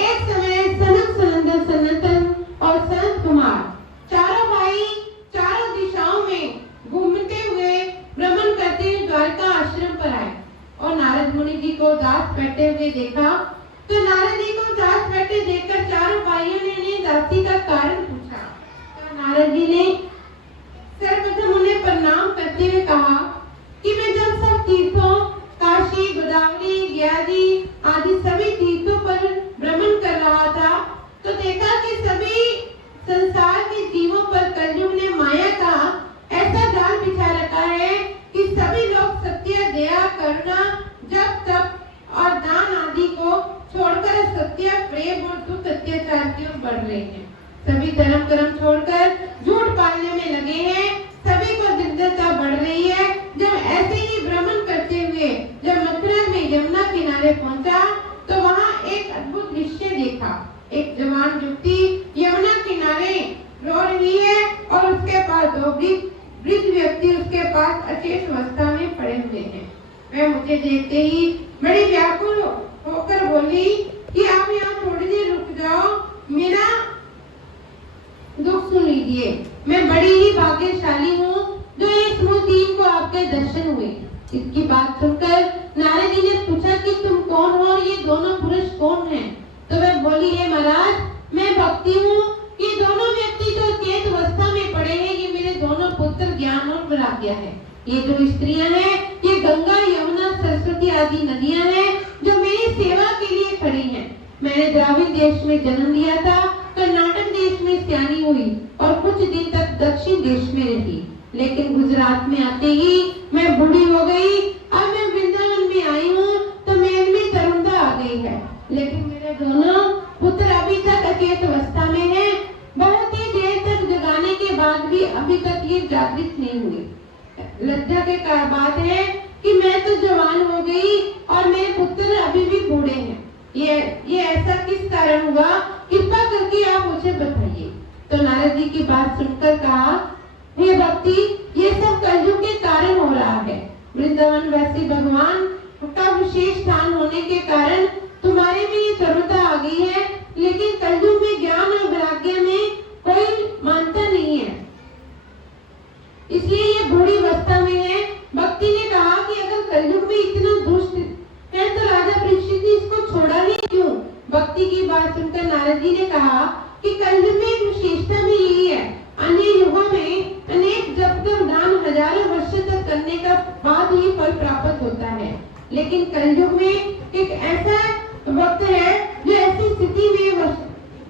एक समय सनक सनंदन सनातन और संत कुमार चारों भाई चारों दिशाओं में घूमते हुए भ्रमण करते हुए द्वारका आश्रम पर आए और नारद मुनि जी को दास बैठे हुए देखा। तो नारद जी को दास बैठे देखकर चारों भाइयों ने इन्हें दासी का कारण पूछा। तो नारद जी ने सर्वप्रथम उन्हें प्रणाम करते हुए कहा कि मैं जब सब तीर्थों काशी, गोदावरी, गियादी आदि सभी तीर्थों पर भ्रमण कर रहा था, तो देखा कि सभी संसार के जीवों पर कलयुग ने माया का ऐसा जाल बिछा रखा है कि सभी लोग सत्य, दया, करुणा, जप, तप और दान आदि को छोड़कर सत्य, प्रेम और दुख अत्याचार की ओर बढ़ रहे हैं। सभी धर्म कर्म छोड़कर झूठ पालने में लगे हैं। सभी को दरिद्रता बढ़ रही है। जब ऐसे ही भ्रमण करते हुए जब मथुरा में यमुना किनारे पहुंचा, तो वहाँ एक अद्भुत दृश्य देखा। एक जवान युवती यमुना किनारे रो रही है और उसके पास 2 वृद्ध व्यक्ति उसके पास अचेत अवस्था में पड़े हुए हैं। वह मुझे देखते ही बड़ी व्याकुल होकर बोली कि आप यहाँ थोड़ी देर रुक जाओ, मेरा दुख सुन लीजिए। मैं बड़ी ही भाग्यशाली हूँ जो इस मुतीन को आपके दर्शन हुए। इसकी बात सुनकर नारद जी ने पूछा कि तुम कौन हो और ये दोनों पुरुष कौन हैं? तो वह बोली, है महाराज, मैं भक्ति हूँ। ये दोनों व्यक्ति जो अचेत अवस्था में पड़े हैं, ये मेरे दोनों पुत्र ज्ञान और वैराग्य है। ये जो स्त्रियां हैं, ये गंगा, यमुना, सरस्वती आदि नदियां हैं जो मेरी सेवा के लिए खड़ी हैं। मैंने द्राविड़ देश में जन्म लिया था, कर्नाटक देश में सियानी हुई और कुछ दिन तक दक्षिण देश में रही, लेकिन गुजरात में आते ही मैं बूढ़ी हो गई। अब मैं वृंदावन में आई हूँ तो मेरे में तरुणता आ गई है, लेकिन मेरे दोनों पुत्र अभी तक अचेत अवस्था में हैं। बहुत ही देर तक जगाने के बाद भी अभी तक ये जागृत नहीं हुए। लज्जा के बात है कि मैं तो जवान हो गई और मेरे पुत्र अभी भी बूढ़े हैं। ये ऐसा किस कारण हुआ? कृपा करके आप मुझे बताइए। तो नारद जी की बात सुनकर कहा, हे भक्ति, ये सब कलयुग के कारण हो रहा है। वृंदावन वासी भगवान का विशेष स्थान होने के कारण तुम्हारे में ये सर्वता आ गई है, लेकिन कलयुग में ज्ञान और वैराग्य में कोई मानता नहीं है, इसलिए ये बूढ़ी अवस्था में है। भक्ति ने कहा कि अगर कलयुग में इतना दुष्ट है तो राजा परीक्षित ने इसको छोड़ा ही क्यों? भक्ति की बात सुनकर नारद जी ने कहा कि कलयुग में एक विशेषता भी यही है, अन्य युगों में अनेक जप तप दान हजारों वर्ष तक करने का बाद ही फल प्राप्त होता है, लेकिन कलयुग में एक ऐसा वक्त है जो ऐसी स्थिति में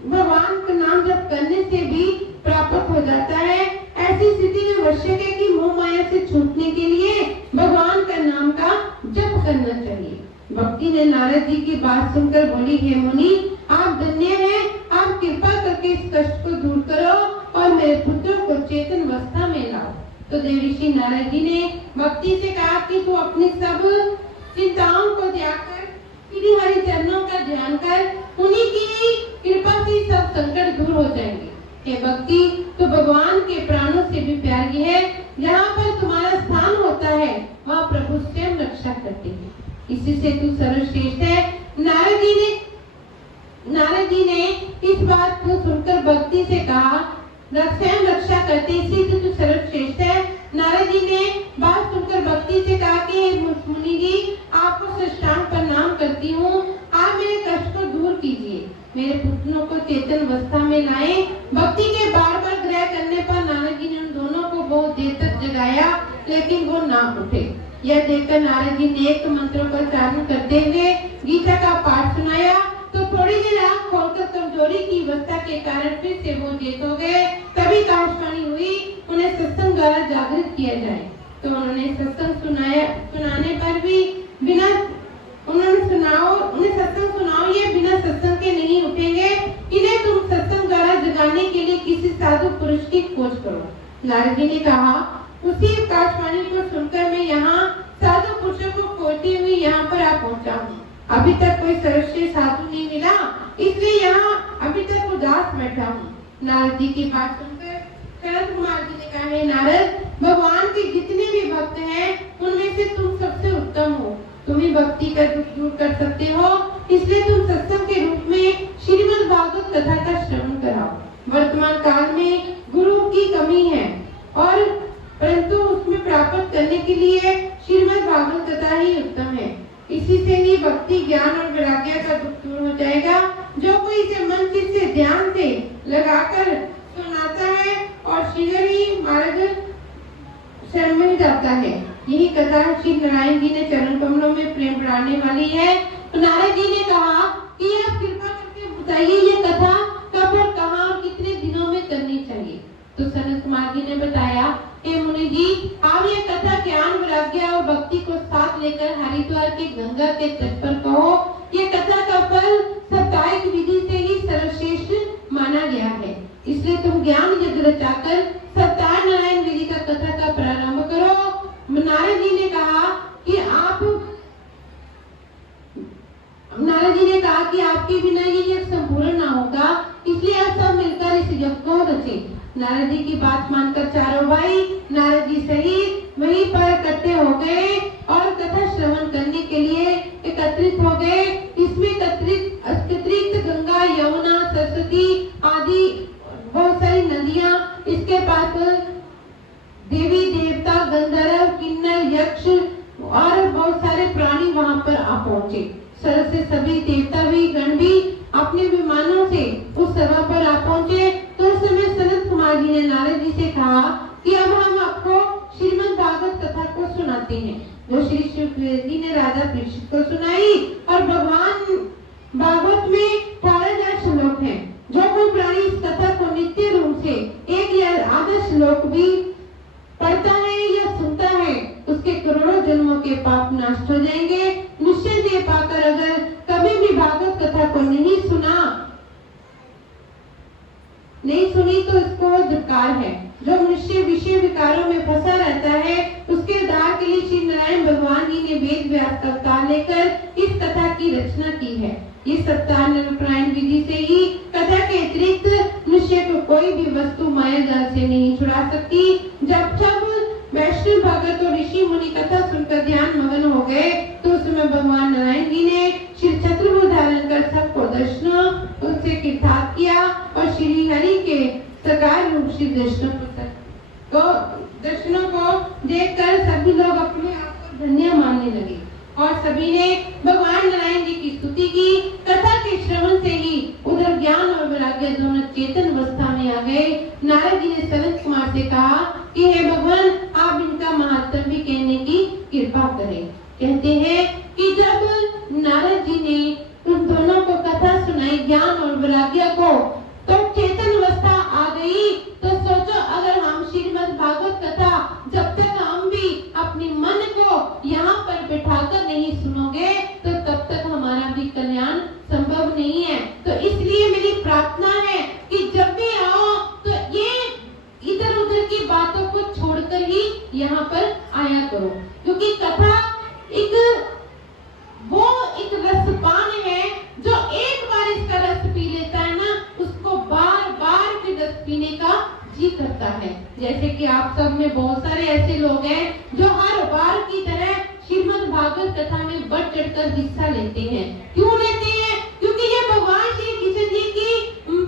भगवान का नाम जप करने से भी प्राप्त हो जाता है। ऐसी स्थिति में आवश्यक है कि मोह माया से छूटने के लिए भगवान का नाम का जप करना चाहिए। भक्ति ने नारद जी की बात सुनकर बोली, हे मुनि, आप धन्य हैं, आप कृपा करके इस कष्ट को दूर करो और मेरे पुत्रों को चेतन अवस्था में लाओ। तो देवर्षि नारद जी ने भक्ति से कहा कि तू अपनी सब चिंताओं को त्याग कर श्री हरि चरणों का ध्यान कर, उन्हीं की कृपा से सब संकट दूर हो जाएंगे। हे भक्ति, तो भगवान के प्राणों से भी प्यारी है। जहाँ पर तुम्हारा स्थान होता है वहाँ प्रभु स्वयं रक्षा करते हैं, इसी से तू सर्वश्रेष्ठ है। नारद जी ने इस बात को सुनकर भक्ति से कहा, स्वयं रक्षा करते इसी से तू सर्वश्रेष्ठ है। नारद जी ने बात सुनकर भक्ति से कहा कि मुनि जी, आपको साष्टांग प्रणाम करती हूँ, आप मेरे कष्ट को दूर कीजिए, मेरे पुत्रों को चेतन अवस्था में लाए। भक्ति के बार बार ग्रह करने पर नारद जी ने उन दोनों को बहुत देर तक जगाया, लेकिन वो ना उठे। यह देखकर नारद जी ने एक मंत्रों का उच्चारण करते हुए गीता का पाठ सुनाया, तो थोड़ी देर आँख खोलकर कमजोरी की अवस्था के कारण फिर से वो चेत हो गए। तभी आकाशवाणी हुई, उन्हें सत्संग द्वारा जागृत किया जाए। तो उन्होंने सत्संग सुनाने पर भी बिना उन्हें सत्संग सुनाओ, ये बिना सत्संग के नहीं उठेंगे, इन्हें तुम सत्संग द्वारा जगाने के लिए किसी साधु पुरुष की खोज करो। नारद जी ने कहा, उसी आकाशवाणी को सुनकर मैं यहाँ साधु पुरुषों को खोजते हुए यहाँ पर आ पहुँचा हूँ। अभी तक कोई सर्वश्रेष्ठ साधु नहीं मिला, इसलिए यहाँ अभी तक उदास बैठा हूँ। नारद जी की बात सुनकर शरद कुमार जी ने कहा, हे नारद, भगवान के जितने भी भक्त हैं उनमें से तुम सबसे उत्तम हो, तुम ही भक्ति का दुख दूर कर सकते हो, इसलिए तुम सत्संग के रूप में श्रीमद् भागवत कथा का श्रवण कराओ। वर्तमान काल में गुरु की कमी है, और परंतु उसमें प्राप्त करने के लिए श्रीमद् भागवत कथा ही उत्तम है। इसी से ही भक्ति, ज्ञान और वैराग्य का दुख दूर हो जाएगा। जो कोई इसे मन चित्त से ध्यान से लगाकर सुनाता है और शीघ्र ही मार्ग शरण में जाता है। यही कथा श्री नारायण जी ने चरण कमलों में प्रेम बढ़ाने वाली है। तो नारायण जी ने कहा कि आप कृपा करके बताइए, ये कथा कब और कहाँ और कितने दिनों में करनी चाहिए। तो सनत कुमार जी ने बताया, हे मुनि जी, आप ये कथा ज्ञान, वैराग्य और भक्ति को साथ लेकर हरिद्वार के गंगा के तट पर कहो। ये कथा का फल साप्ताहिक विधि से ही सर्वश्रेष्ठ माना गया है, इसलिए तुम ज्ञान यज्ञ रचाकर सत्य नारायण विधि का कथा का प्रारंभ करो। नारद जी ने कहा कि आपके बिना ये यज्ञ संपूर्ण ना होगा, इसलिए आप सब मिलकर इस यज्ञ को रचें। नारद जी की बात मानकर चारों भाई नारद जी सहित वहीं पर इकट्ठे हो गए और कथा श्रवण करने के लिए एकत्रित हो गए। इसमें अतिरिक्त गंगा, यमुना, सरस्वती आदि बहुत सारी नदियां, इसके पास देवी देवता, गंधर्व, किन्नर, यक्ष और बहुत सारे प्राणी वहां पर आ पहुंचे। सरस से सभी देवता भी गण भी अपने विमानों से उस सभा पर आ पहुंचे। तो उस समय सनत कुमार जी ने नारद जी से कहा कि अब हम आपको श्रीमद् भागवत कथा को सुनाते हैं, जो श्री सुखदेव जी ने राजा परीक्षित को सुनाई। और भगवान भागवत में 18,000 श्लोक हैं। जो कोई प्राणी इस कथा को नित्य रूप से एक या आधा श्लोक भी पढ़ता है या सुनता है, उसके करोड़ों जन्मों के पाप नष्ट हो जाएंगे। निश्चय दे पाकर अगर कभी भी भागवत कथा को नहीं सुनी तो इसको धिक्कार है। जो मनुष्य विषय विकारों में फंसा रहता है, उसके उद्धार के लिए श्री नारायण भगवान जी ने वेद व्यास का अवतार लेकर इस कथा की रचना की है। इस सप्ताह नारायण विधि से ही कथा के अतिरिक्त मनुष्य को कोई भी वस्तु माया जाल से नहीं छुड़ा सकती। जब वैष्णव भगत और ऋषि मुनि कथा सुनकर ध्यान मगन हो गए। तो उस समय भगवान नारायण जी ने श्री छत्र धारण कर सबको दर्शनों उनसे कीर्तार्थ किया और श्री हरि के साकार रूप श्री दर्शनों को देखकर सभी लोग अपने आप को धन्य मानने लगे और सभी ने भगवान नारायण जी की स्तुति की। कथा के श्रवण से ही उधर ज्ञान और वैराग्य दोनों चेतन अवस्था में आ गए। नारद जी ने सनत कुमार से कहा कि हे भगवान, आप इनका महात्म भी कहने की कृपा करें। कहते हैं कि जब नारद जी ने उन दोनों को कथा सुनाई ज्ञान और वैराग्य को, तो चेतन अवस्था आ गई। तो सोचो, अगर हम श्रीमद् भागवत कथा जब तक हम भी अपने मन को यहाँ पर बिठाकर नहीं सुनोगे, तो तब तक हमारा भी कल्याण संभव नहीं है। तो इसलिए मेरी प्रार्थना है कि जब भी आओ तो ये इधर उधर की बातों को छोड़कर ही यहाँ पर आया करो, क्योंकि कथा एक रसपान है। जो एक बार इसका रस पी लेता है ना, उसको बार बार फिर रस पीने का जी करता है। जैसे कि आप सब में बहुत सारे ऐसे लोग हैं जो हर बार की तरह श्रीमद् भागवत कथा में बढ़ चढ़कर हिस्सा लेते हैं। क्यों लेते हैं? क्योंकि ये भगवान श्री कृष्ण जी की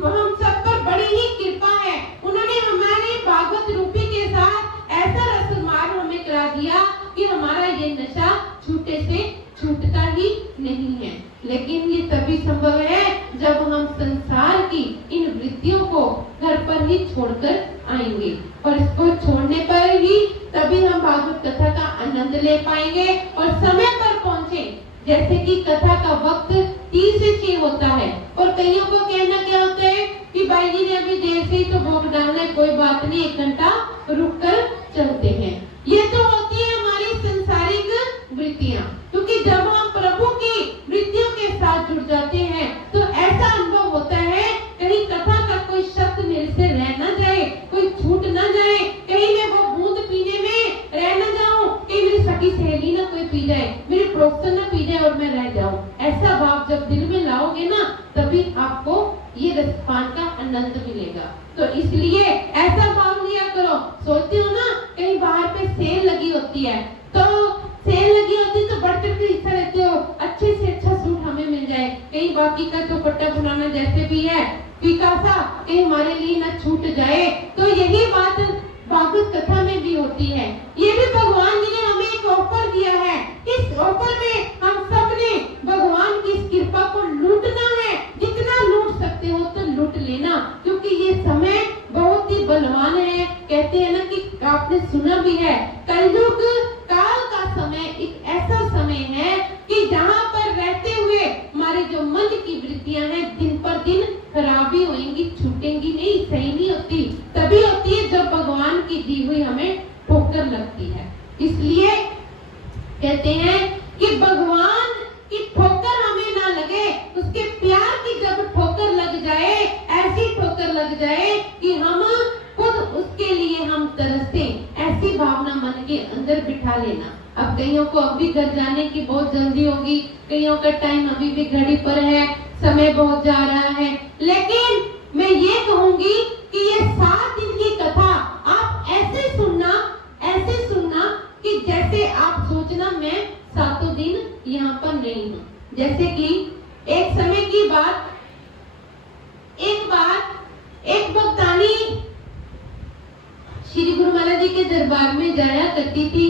हम सब पर बड़ी ही कृपा है। उन्होंने हमारे भागवत रूपी के साथ ऐसा रसमार हमें करा दिया कि हमारा ये नशा छूटे से छूटता ही नहीं है। लेकिन ये तभी संभव है जब हम संसार की इन वृत्तियों को घर पर ही छोड़कर आएंगे, और इसको छोड़ने पर ही तभी हम भागवत कथा का आनंद ले पाएंगे और समय पर पहुंचे। जैसे कि कथा का वक्त 3 से 6 होता है, और कईयों को कहना क्या होता है कि भाई जी ने अभी देर से ही तो भोग डालना है, कोई बात नहीं, 1 घंटा रुक कर चलते हैं। ये तो होती है हमारी संसारिक वृत्तियां, क्योंकि जब हम प्रभु की वृत्तियों के साथ जुड़ जाते हैं तो ऐसा अनुभव होता है, कहीं कथा का कोई शब्द मेरे से रह न जाए, कोई छूट न जाए, कहीं मैं वो बूंद पीने में रह न जाऊं, कहीं मेरी सखी सहेली ना कोई पी जाए, मेरे प्रोफेसर ना पी जाए और मैं रह जाऊं। ऐसा भाव जब दिल में लाओगे ना, तभी आपको ये रसपान का आनंद मिलेगा। तो इसलिए ऐसा भाव लिया करो। सोचते हो ना, कहीं बाहर पे सेल लगी होती है, तो सेल लगी होती है तो बढ़ चढ़ के हिस्सा लेते हो, अच्छे से अच्छा सूट हमें मिल जाए, कहीं बाकी का दुपट्टा बुनाना जैसे भी है फीका सा, कहीं हमारे लिए ना छूट जाए। तो यही बात भागवत कथा में भी होती है। ये भी भगवान जी ने हमें एक ऑफर दिया है। इस ऑफर में हम सब ने भगवान की इस कृपा को लूटना है। जितना लूट सकते हो तो लूट लेना, क्योंकि ये समय बहुत ही बलवान है। कहते हैं ना कि आपने सुना भी है, कलयुग काल का समय एक ऐसा समय है कि जहाँ पर रहते हुए हमारे जो मन की वृत्तियां हैं दिन पर दिन खराब ही होंगी, छूटेंगी नहीं, सही नहीं होती। तभी होती है जब भगवान की दी हुई हमें ठोकर लगती है। इसलिए कहते हैं कि भगवान की ठोकर हमें ना लगे, उसके प्यार की जब ठोकर लग जाए, ऐसी ठोकर लग जाए कि हम खुद उसके लिए हम तरसते, ऐसी भावना मन के अंदर बिठा लेना। अब कईयों को अभी घर जाने की बहुत जल्दी होगी, कईयों का टाइम अभी भी घड़ी पर है, समय बहुत जा रहा है, लेकिन मैं ये कहूंगी कि ये 7 दिन की कथा आप ऐसे सुनना कि जैसे आप सोचना मैं 7 दिन यहाँ पर नहीं हूँ। जैसे कि एक समय की बात, एक भक्तानी श्री गुरु महाराज जी के दरबार में जाया करती थी।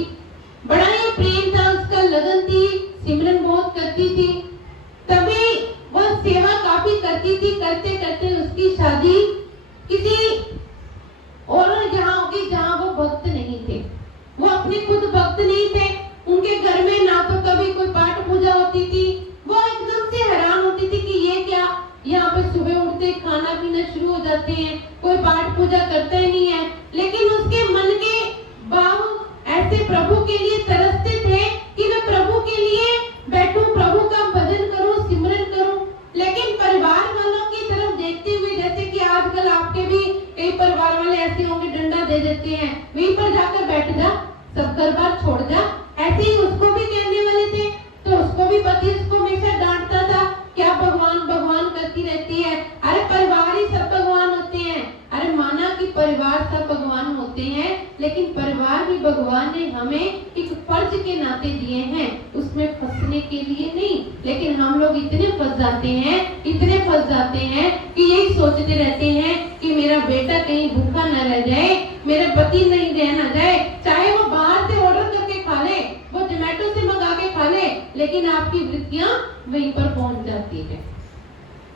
बड़ा ही प्रेम था उसका, लगन थी, सिमरन बहुत करती थी। तभी वह सेवा काफी करती थी। करते करते उसकी शादी किसी और जहाँ होगी जहाँ वो भक्त नहीं थे। वो अपने खुद भक्त नहीं थे। उनके घर में ना तो कभी कोई पाठ पूजा होती थी। वो एकदम से हैरान होती थी कि ये क्या, यहाँ पे सुबह उठते खाना पीना शुरू हो जाते हैं, कोई पाठ पूजा करता ही नहीं है। लेकिन उसके मन के भाव ऐसे प्रभु के लिए तरसते थे कि मैं प्रभु के लिए बैठूं, प्रभु का भजन करूं, सिमरन करूं। लेकिन परिवार वालों की तरफ देखते हुए, जैसे कि आजकल आपके भी कई परिवार वाले ऐसे होंगे, डंडा दे देते हैं, वहीं पर जाकर बैठ जा, सब घर बार छोड़ जा। ऐसे ही उसको भी कहने वाले थे, तो उसको भी पति उसको हमेशा डांटता था, क्या भगवान भगवान करती रहती है। अरे परिवार ही सब भगवान होते हैं। अरे माना कि परिवार सब भगवान होते हैं, लेकिन परिवार भी भगवान ने हमें एक फर्ज के नाते दिए हैं, उसमें फंसने के लिए नहीं। लेकिन हम लोग इतने फंस जाते हैं कि यही सोचते रहते हैं कि मेरा बेटा कहीं भूखा न रह जाए, मेरा पति नहीं रह न जाए, चाहे वो बाहर से ऑर्डर करके खा ले, वो जोमेटो से मंगा के खा ले, लेकिन आपकी वृत्तियां वहीं पर पहुंच जाती है।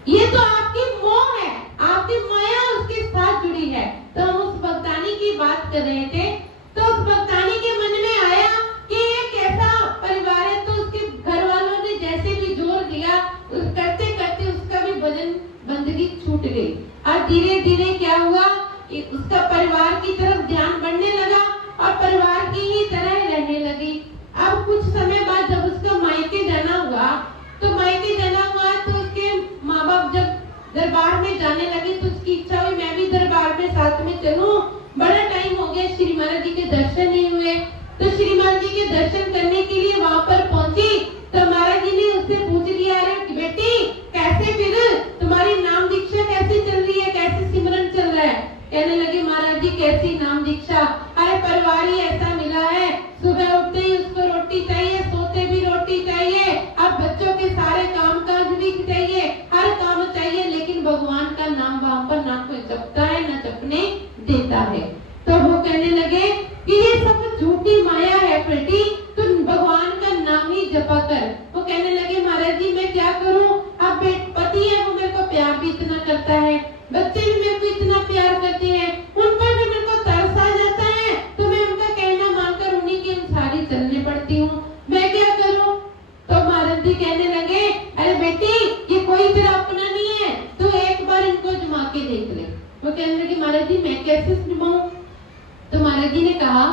ये तो आपकी मोह है, आपकी माया उसके साथ जुड़ी है। तो हम उस भक्तानी की बात कर रहे थे, तो उस भक्तानी के मन में आया कि ये कैसा परिवार है, तो उसके घर वालों ने जैसे भी जोर दिया, करते करते उसका भी भजन बंदगी छूट गई। और धीरे धीरे क्या हुआ, उसका परिवार की तरफ ध्यान बढ़ने लगा और परिवार की ही तरह रहने लगी। अब कुछ समय बाद जब उसका मायके जाना हुआ, तो मायके जाना हुआ तो उसके माँ बाप जब दरबार में जाने लगे तो उसकी इच्छा हुई मैं भी दरबार में साथ में चलूं। बड़ा टाइम हो गया, श्री महाराज जी के दर्शन नहीं हुए, तो श्री महाराज जी के दर्शन करने के लिए वहां पर पहुंची। तो महाराज जी ने उससे पूछ लिया, अरे बेटी कैसे, फिर तुम्हारी नाम दीक्षा कैसे चल रही है, कैसे सिमरन चल रहा है? कहने लगे महाराज जी कैसी नाम दीक्षा, अरे परिवार ही ऐसा मिला है, सुबह उठते ही उसको रोटी चाहिए, सोते भी रोटी चाहिए, अब बच्चों के सारे काम काज भी चाहिए, हर काम चाहिए, लेकिन भगवान का नाम वहां पर ना कोई जपता है ना जपने देता है। तो वो कहने लगे कि ये सब झूठी माया है बेटी, तुम भगवान का नाम ही जपा कर। वो कहने लगे महाराज जी मैं क्या करूं, अब पति है वो मेरे को प्यार भी इतना करता है, बच्चे भी मेरे को इतना प्यार करते हैं, उन पर भी मेरे को तरस आ जाता है, तो मैं उनका कहना मानकर उन्हीं के अनुसार ही चलने पड़ती हूँ, मैं क्या करूँ? तो महाराज जी कहने लगे, अरे बेटी ये कोई तेरा अपना नहीं है, तो एक बार इनको जमा के देख ले। वो कहने लगे महाराज जी मैं कैसे जमाऊं? तो महाराज जी ने कहा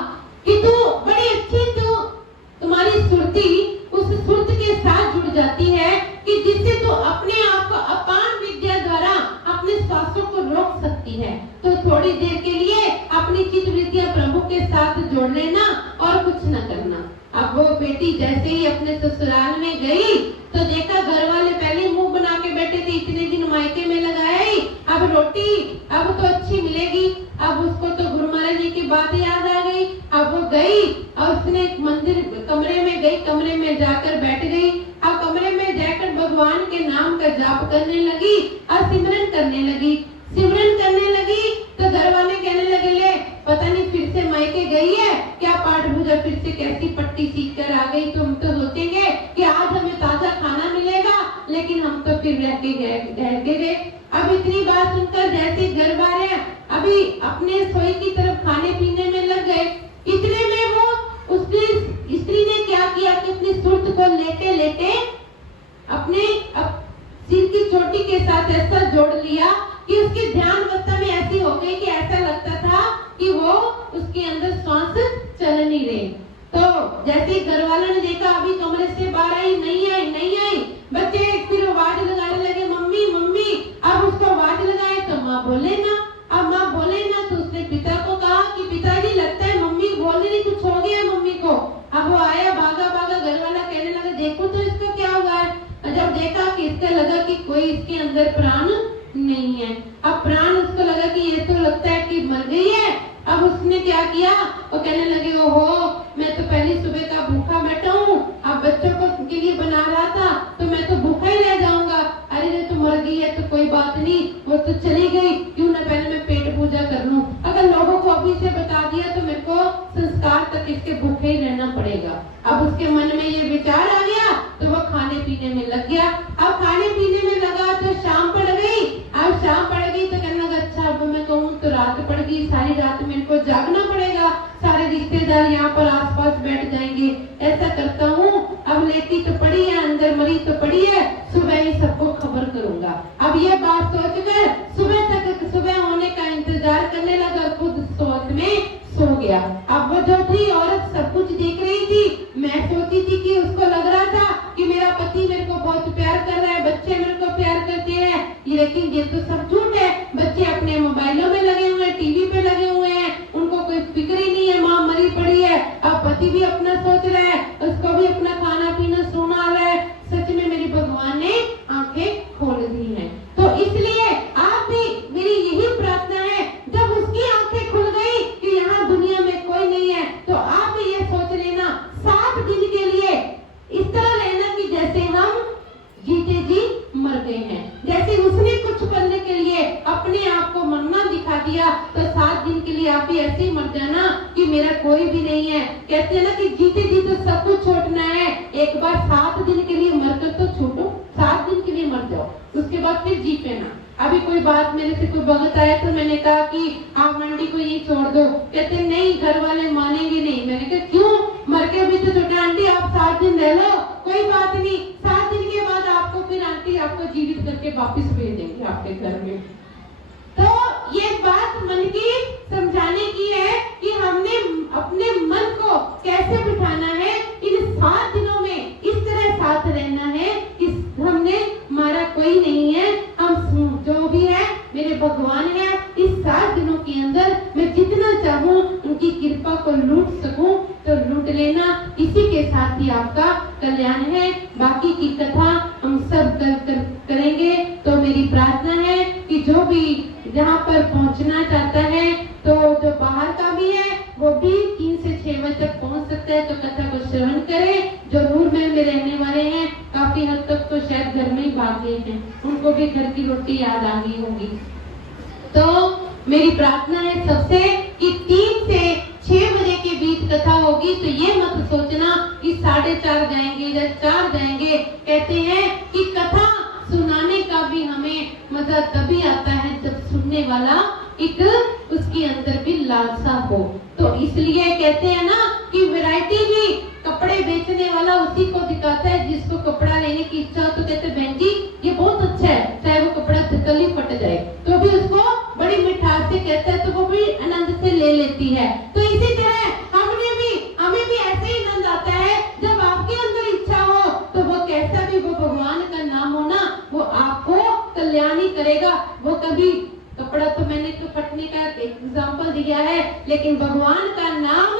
कि तू बड़ी अच्छी, तो तुम्हारी सुरती उस सुरत के साथ जुड़ जाती है कि जिससे तू अपने आप को अपान विद्या द्वारा अपने श्वासों को रोक सकती है। तो थोड़ी देर के लिए अपनी चित्त वृत्तियां प्रभु के साथ जोड़ लेना और कुछ न करना। अब वो बेटी जैसे ही अपने ससुराल में गई तो देखा घर वाले पहले मुंह बना के बैठे थे, इतने दिन मायके में लगाए, अब रोटी अब तो अच्छी मिलेगी। अब उसको तो गुरु महाराज जी की बात याद आ गई। अब वो गई और उसने एक मंदिर कमरे में गई, कमरे में जाकर बैठ गई। अब कमरे में जाकर भगवान के नाम का जाप करने लगी और सिमरन करने लगी। सिमरन करने लगी तो घर वाले कहने लगे, ले पता नहीं फिर से मायके गई है क्या, पाठ पूजा फिर से कैसी पट्टी सीख कर आ गई। तो हम तो सोचेंगे कि आज हमें ताजा खाना मिलेगा, लेकिन हम तो फिर रह के गए। अब इतनी बात सुनकर जैसे घर वाले अभी अपने सोई की तरफ खाने पीने में लग गए, इतने में वो उसने स्त्री ने क्या किया कि अपनी सुर्त को लेटे लेटे अपने सिर की चोटी के साथ ऐसा जोड़ लिया कि उसकी ध्यान अवस्था में ऐसी हो गई कि ऐसा लगता था कि वो उसके अंदर सांस चल नहीं रही। तो जैसे घर वालों ने देखा अभी कमरे से बाहर आई, नहीं आई, बच्चे फिर आवाज लगाने लगे, मम्मी मम्मी। अब उसको आवाज लगाए तो माँ बोले ना, अब माँ बोले ना तो उसने पिता को कहा कि पिताजी लगता है मम्मी बोल रही, कुछ हो गया मम्मी को। अब वो आया भागा भागा, घर वाला कहने लगा देखो तो इसको क्या हुआ है। जब देखा कि इसका लगा कि कोई इसके अंदर प्राण नहीं है। अब प्राण उसको लगा कि ये तो लगता है कि मर गई है। अब उसने क्या किया, वो कहने लगे ओहो मैं तो पहली सुबह का भूखा बैठा हूँ, अब बच्चों को के लिए बना रहा था तो मैं तो भूखा ही रह जाऊंगा। अरे ये तो मर गई है तो कोई बात नहीं, वो तो चली गई, क्यों ना पहले मैं पेट पूजा कर लूं। अगर लोगों को अभी से बता दिया तो मेरे को संस्कार तक इसके भूखे ही रहना पड़ेगा। अब उसके मन में ये विचार आ गया तो वो खाने पीने में लग गया। अब खाने पीने में लगा तो शाम पड़ गई। अब शाम पड़ गई तो कहने लगा अच्छा अब मैं कहूँ तो रात पड़ गई, सारी रात मेरे को जागना पड़ेगा, सारे रिश्तेदार यहाँ पर आसपास बैठ जाएंगे। ऐसा करता हूँ, अब लेटी तो पड़ी है अंदर, मरी तो पड़ी है, सुबह ही सबको खबर करूंगा। अब ये बात सोचकर सुबह होने का इंतजार करने लगा, खुद सोच में सो गया। अब वो जो थी औरत सब कुछ देख रही थी, मैं सोची थी कि उसको लग रहा था कि मेरा पति मेरे को बहुत प्यार कर रहा है, बच्चे मेरे को प्यार करते हैं, लेकिन ये तो सब झूठ है। बच्चे अपने मोबाइलों में लगे हुए हैं, टीवी पे लगे हुए हैं, उनको कोई फिक्र ही नहीं है, माँ मरी पड़ी है। अब पति भी अपना सोच रहा है, उसको भी अपना खाना पीना सोना आ रहा है। सच में मेरी भगवान ने आंखें खोल दी हैं। तो इसलिए आप भी, मेरी यही प्रार्थना है, जब उसकी आंखें खुल गई कि यहाँ दुनिया में कि आप भी ऐसे ही मर जाना कि मेरा कोई भी नहीं है। कहते हैं ना कि जीते जी तो सब कुछ छोड़ना है, एक बार 7 दिन के लिए मरकर तो छूटो, 7 दिन के लिए मर जाओ, उसके बाद फिर जी पेना। अभी कोई बात मेरे से कोई भगत आया तो मैंने कहा कि आप मंडी को यही छोड़ दो। कहते नहीं, घर वाले मानेंगे नहीं। मैंने कहा क्यों, मर के भी तो छोटा। आंटी आप 7 दिन रह लो, कोई बात नहीं, 7 दिन के बाद आपको फिर आंटी आपको जीवित करके वापस भेज देंगे आपके घर में। तो ये बात मन की समझाने की है कि हमने अपने मन को कैसे बिठाना है। इन 7 दिनों में इस तरह साथ रहना है कि हमने हमारा कोई नहीं है, हम जो भी है मेरे भगवान है। इस 7 दिनों के अंदर मैं जितना चाहूँ उनकी कृपा को लूट सकूं तो लूट लेना। इसी के साथ ही आपका कल्याण है। बाकी की कथा हम सब करेंगे। तो मेरी प्रार्थना है कि जो भी जहाँ पर पहुँचना चाहता है, तो जो बाहर का भी है वो भी 3 से 6 बजे तक पहुँच सकता है, तो कथा को श्रवण करें। जो नूर महल में रहने वाले हैं काफी हद तक तो शायद घर में ही भाग गए हैं, उनको भी घर की रोटी याद आ गई होगी। तो मेरी प्रार्थना है सबसे कि 3 से 6 बजे के बीच कथा होगी। तो ये मत सोचना कि 4:30 जाएंगे या 4 जाएंगे। कहते हैं कि कथा सुनाने का भी हमें मजा तभी आता है जब सुनने वाला एक उसके अंदर भी लालसा हो। तो इसलिए कहते हैं ना कि वैरायटी भी कपड़े बेचने वाला उसी को दिखाता है जिसको कपड़ा लेने की इच्छा हो। तो कहते बहन जी ये बहुत अच्छा है, चाहे वो कपड़ा कल ही फट जाए तो भी उसको बड़ी मिठास से कहता है, तो वो भी आनंद से ले लेती है। तो इसी तरह हमें भी ऐसे ही आनंद आता है जब आपके अंदर इच्छा हो, तो वो कैसा भी वो भगवान का नाम हो ना, वो आपको कल्याण ही करेगा। वो कभी कपड़ा तो मैंने तो फटने का एग्जाम्पल दिया है, लेकिन भगवान का नाम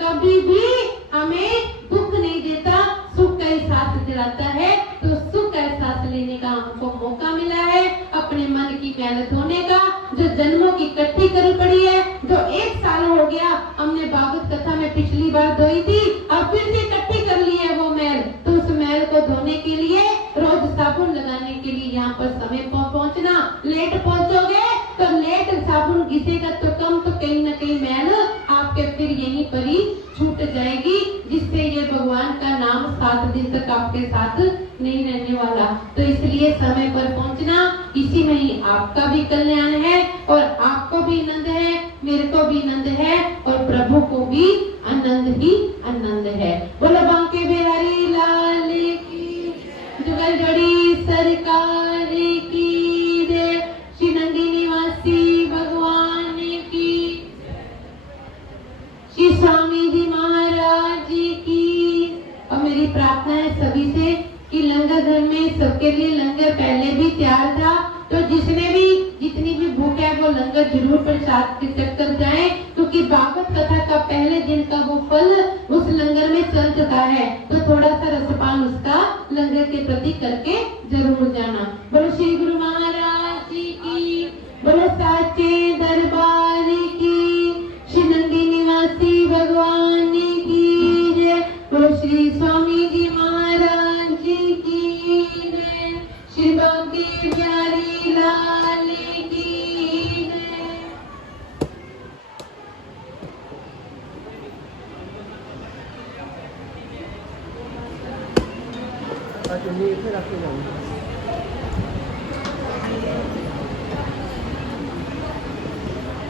कभी भी हमें दुख नहीं देता, सुख का एहसास दिलाता है। तो सुख का एहसास लेने का हमको मौका मिला है, अपने मन की मेहनत होने का, जो जन्मों की इकट्ठी कर पड़ी है, जो 1 साल हो गया हमने भागवत कथा में पिछली बार धोई थी, अब फिर से इकट्ठी कर ली है वो मैल। तो उस मैल को धोने के लिए रोज साबुन लगाने के लिए यहाँ पर समय पहुँचना। लेट पहुँचोगे तो लेट साबुन घिसेगा तो कम, तो कहीं न कहीं मैल आपके फिर यहीं पर ही छूट जाएगी, जिससे ये भगवान का नाम 7 दिन तक आपके साथ नहीं रहने वाला। तो इसलिए समय पर पहुंचना, इसी में ही आपका भी कल्याण है और आपको भी आनंद है, मेरे को भी आनंद है और प्रभु को भी आनंद ही आनंद है। बोलो बांके बिहारी लाल की, जुगल जोड़ी सरकार की जय, श्री नंदी निवासी भगवान की, श्री स्वामी जी महाराज की। और मेरी प्रार्थना है सभी से कि लंगर घर में सबके लिए लंगर पहले भी तैयार था, तो जिसने भी जितनी भी भूख है वो लंगर जरूर प्रसाद के चक्कर जाए, क्योंकि भागवत कथा का पहले दिन का वो फल उस लंगर में चल चुका है। तो थोड़ा सा रसपान उसका लंगर के प्रति करके जरूर जाना। बोलो श्री गुरु महाराज जी की, बोलो साचे दरबार की, श्री नंदी निवासी भगवान की जय, बोलो श्री स्वामी जी महाराज जी की जय, श्री बांके बिहारी लाल की जय। चुन्नी इसे रख के जाऊंगा।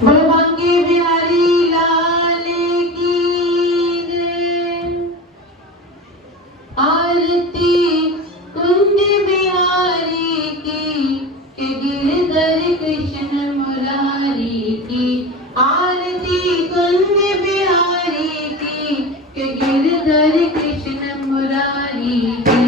बोलो बांके बिहारी लाल की जय। आरती कुंज बिहारी की, के गिरधर कृष्ण मुरारी की, आरती कुंज बिहारी की, के गिरधर कृष्ण मुरारी की।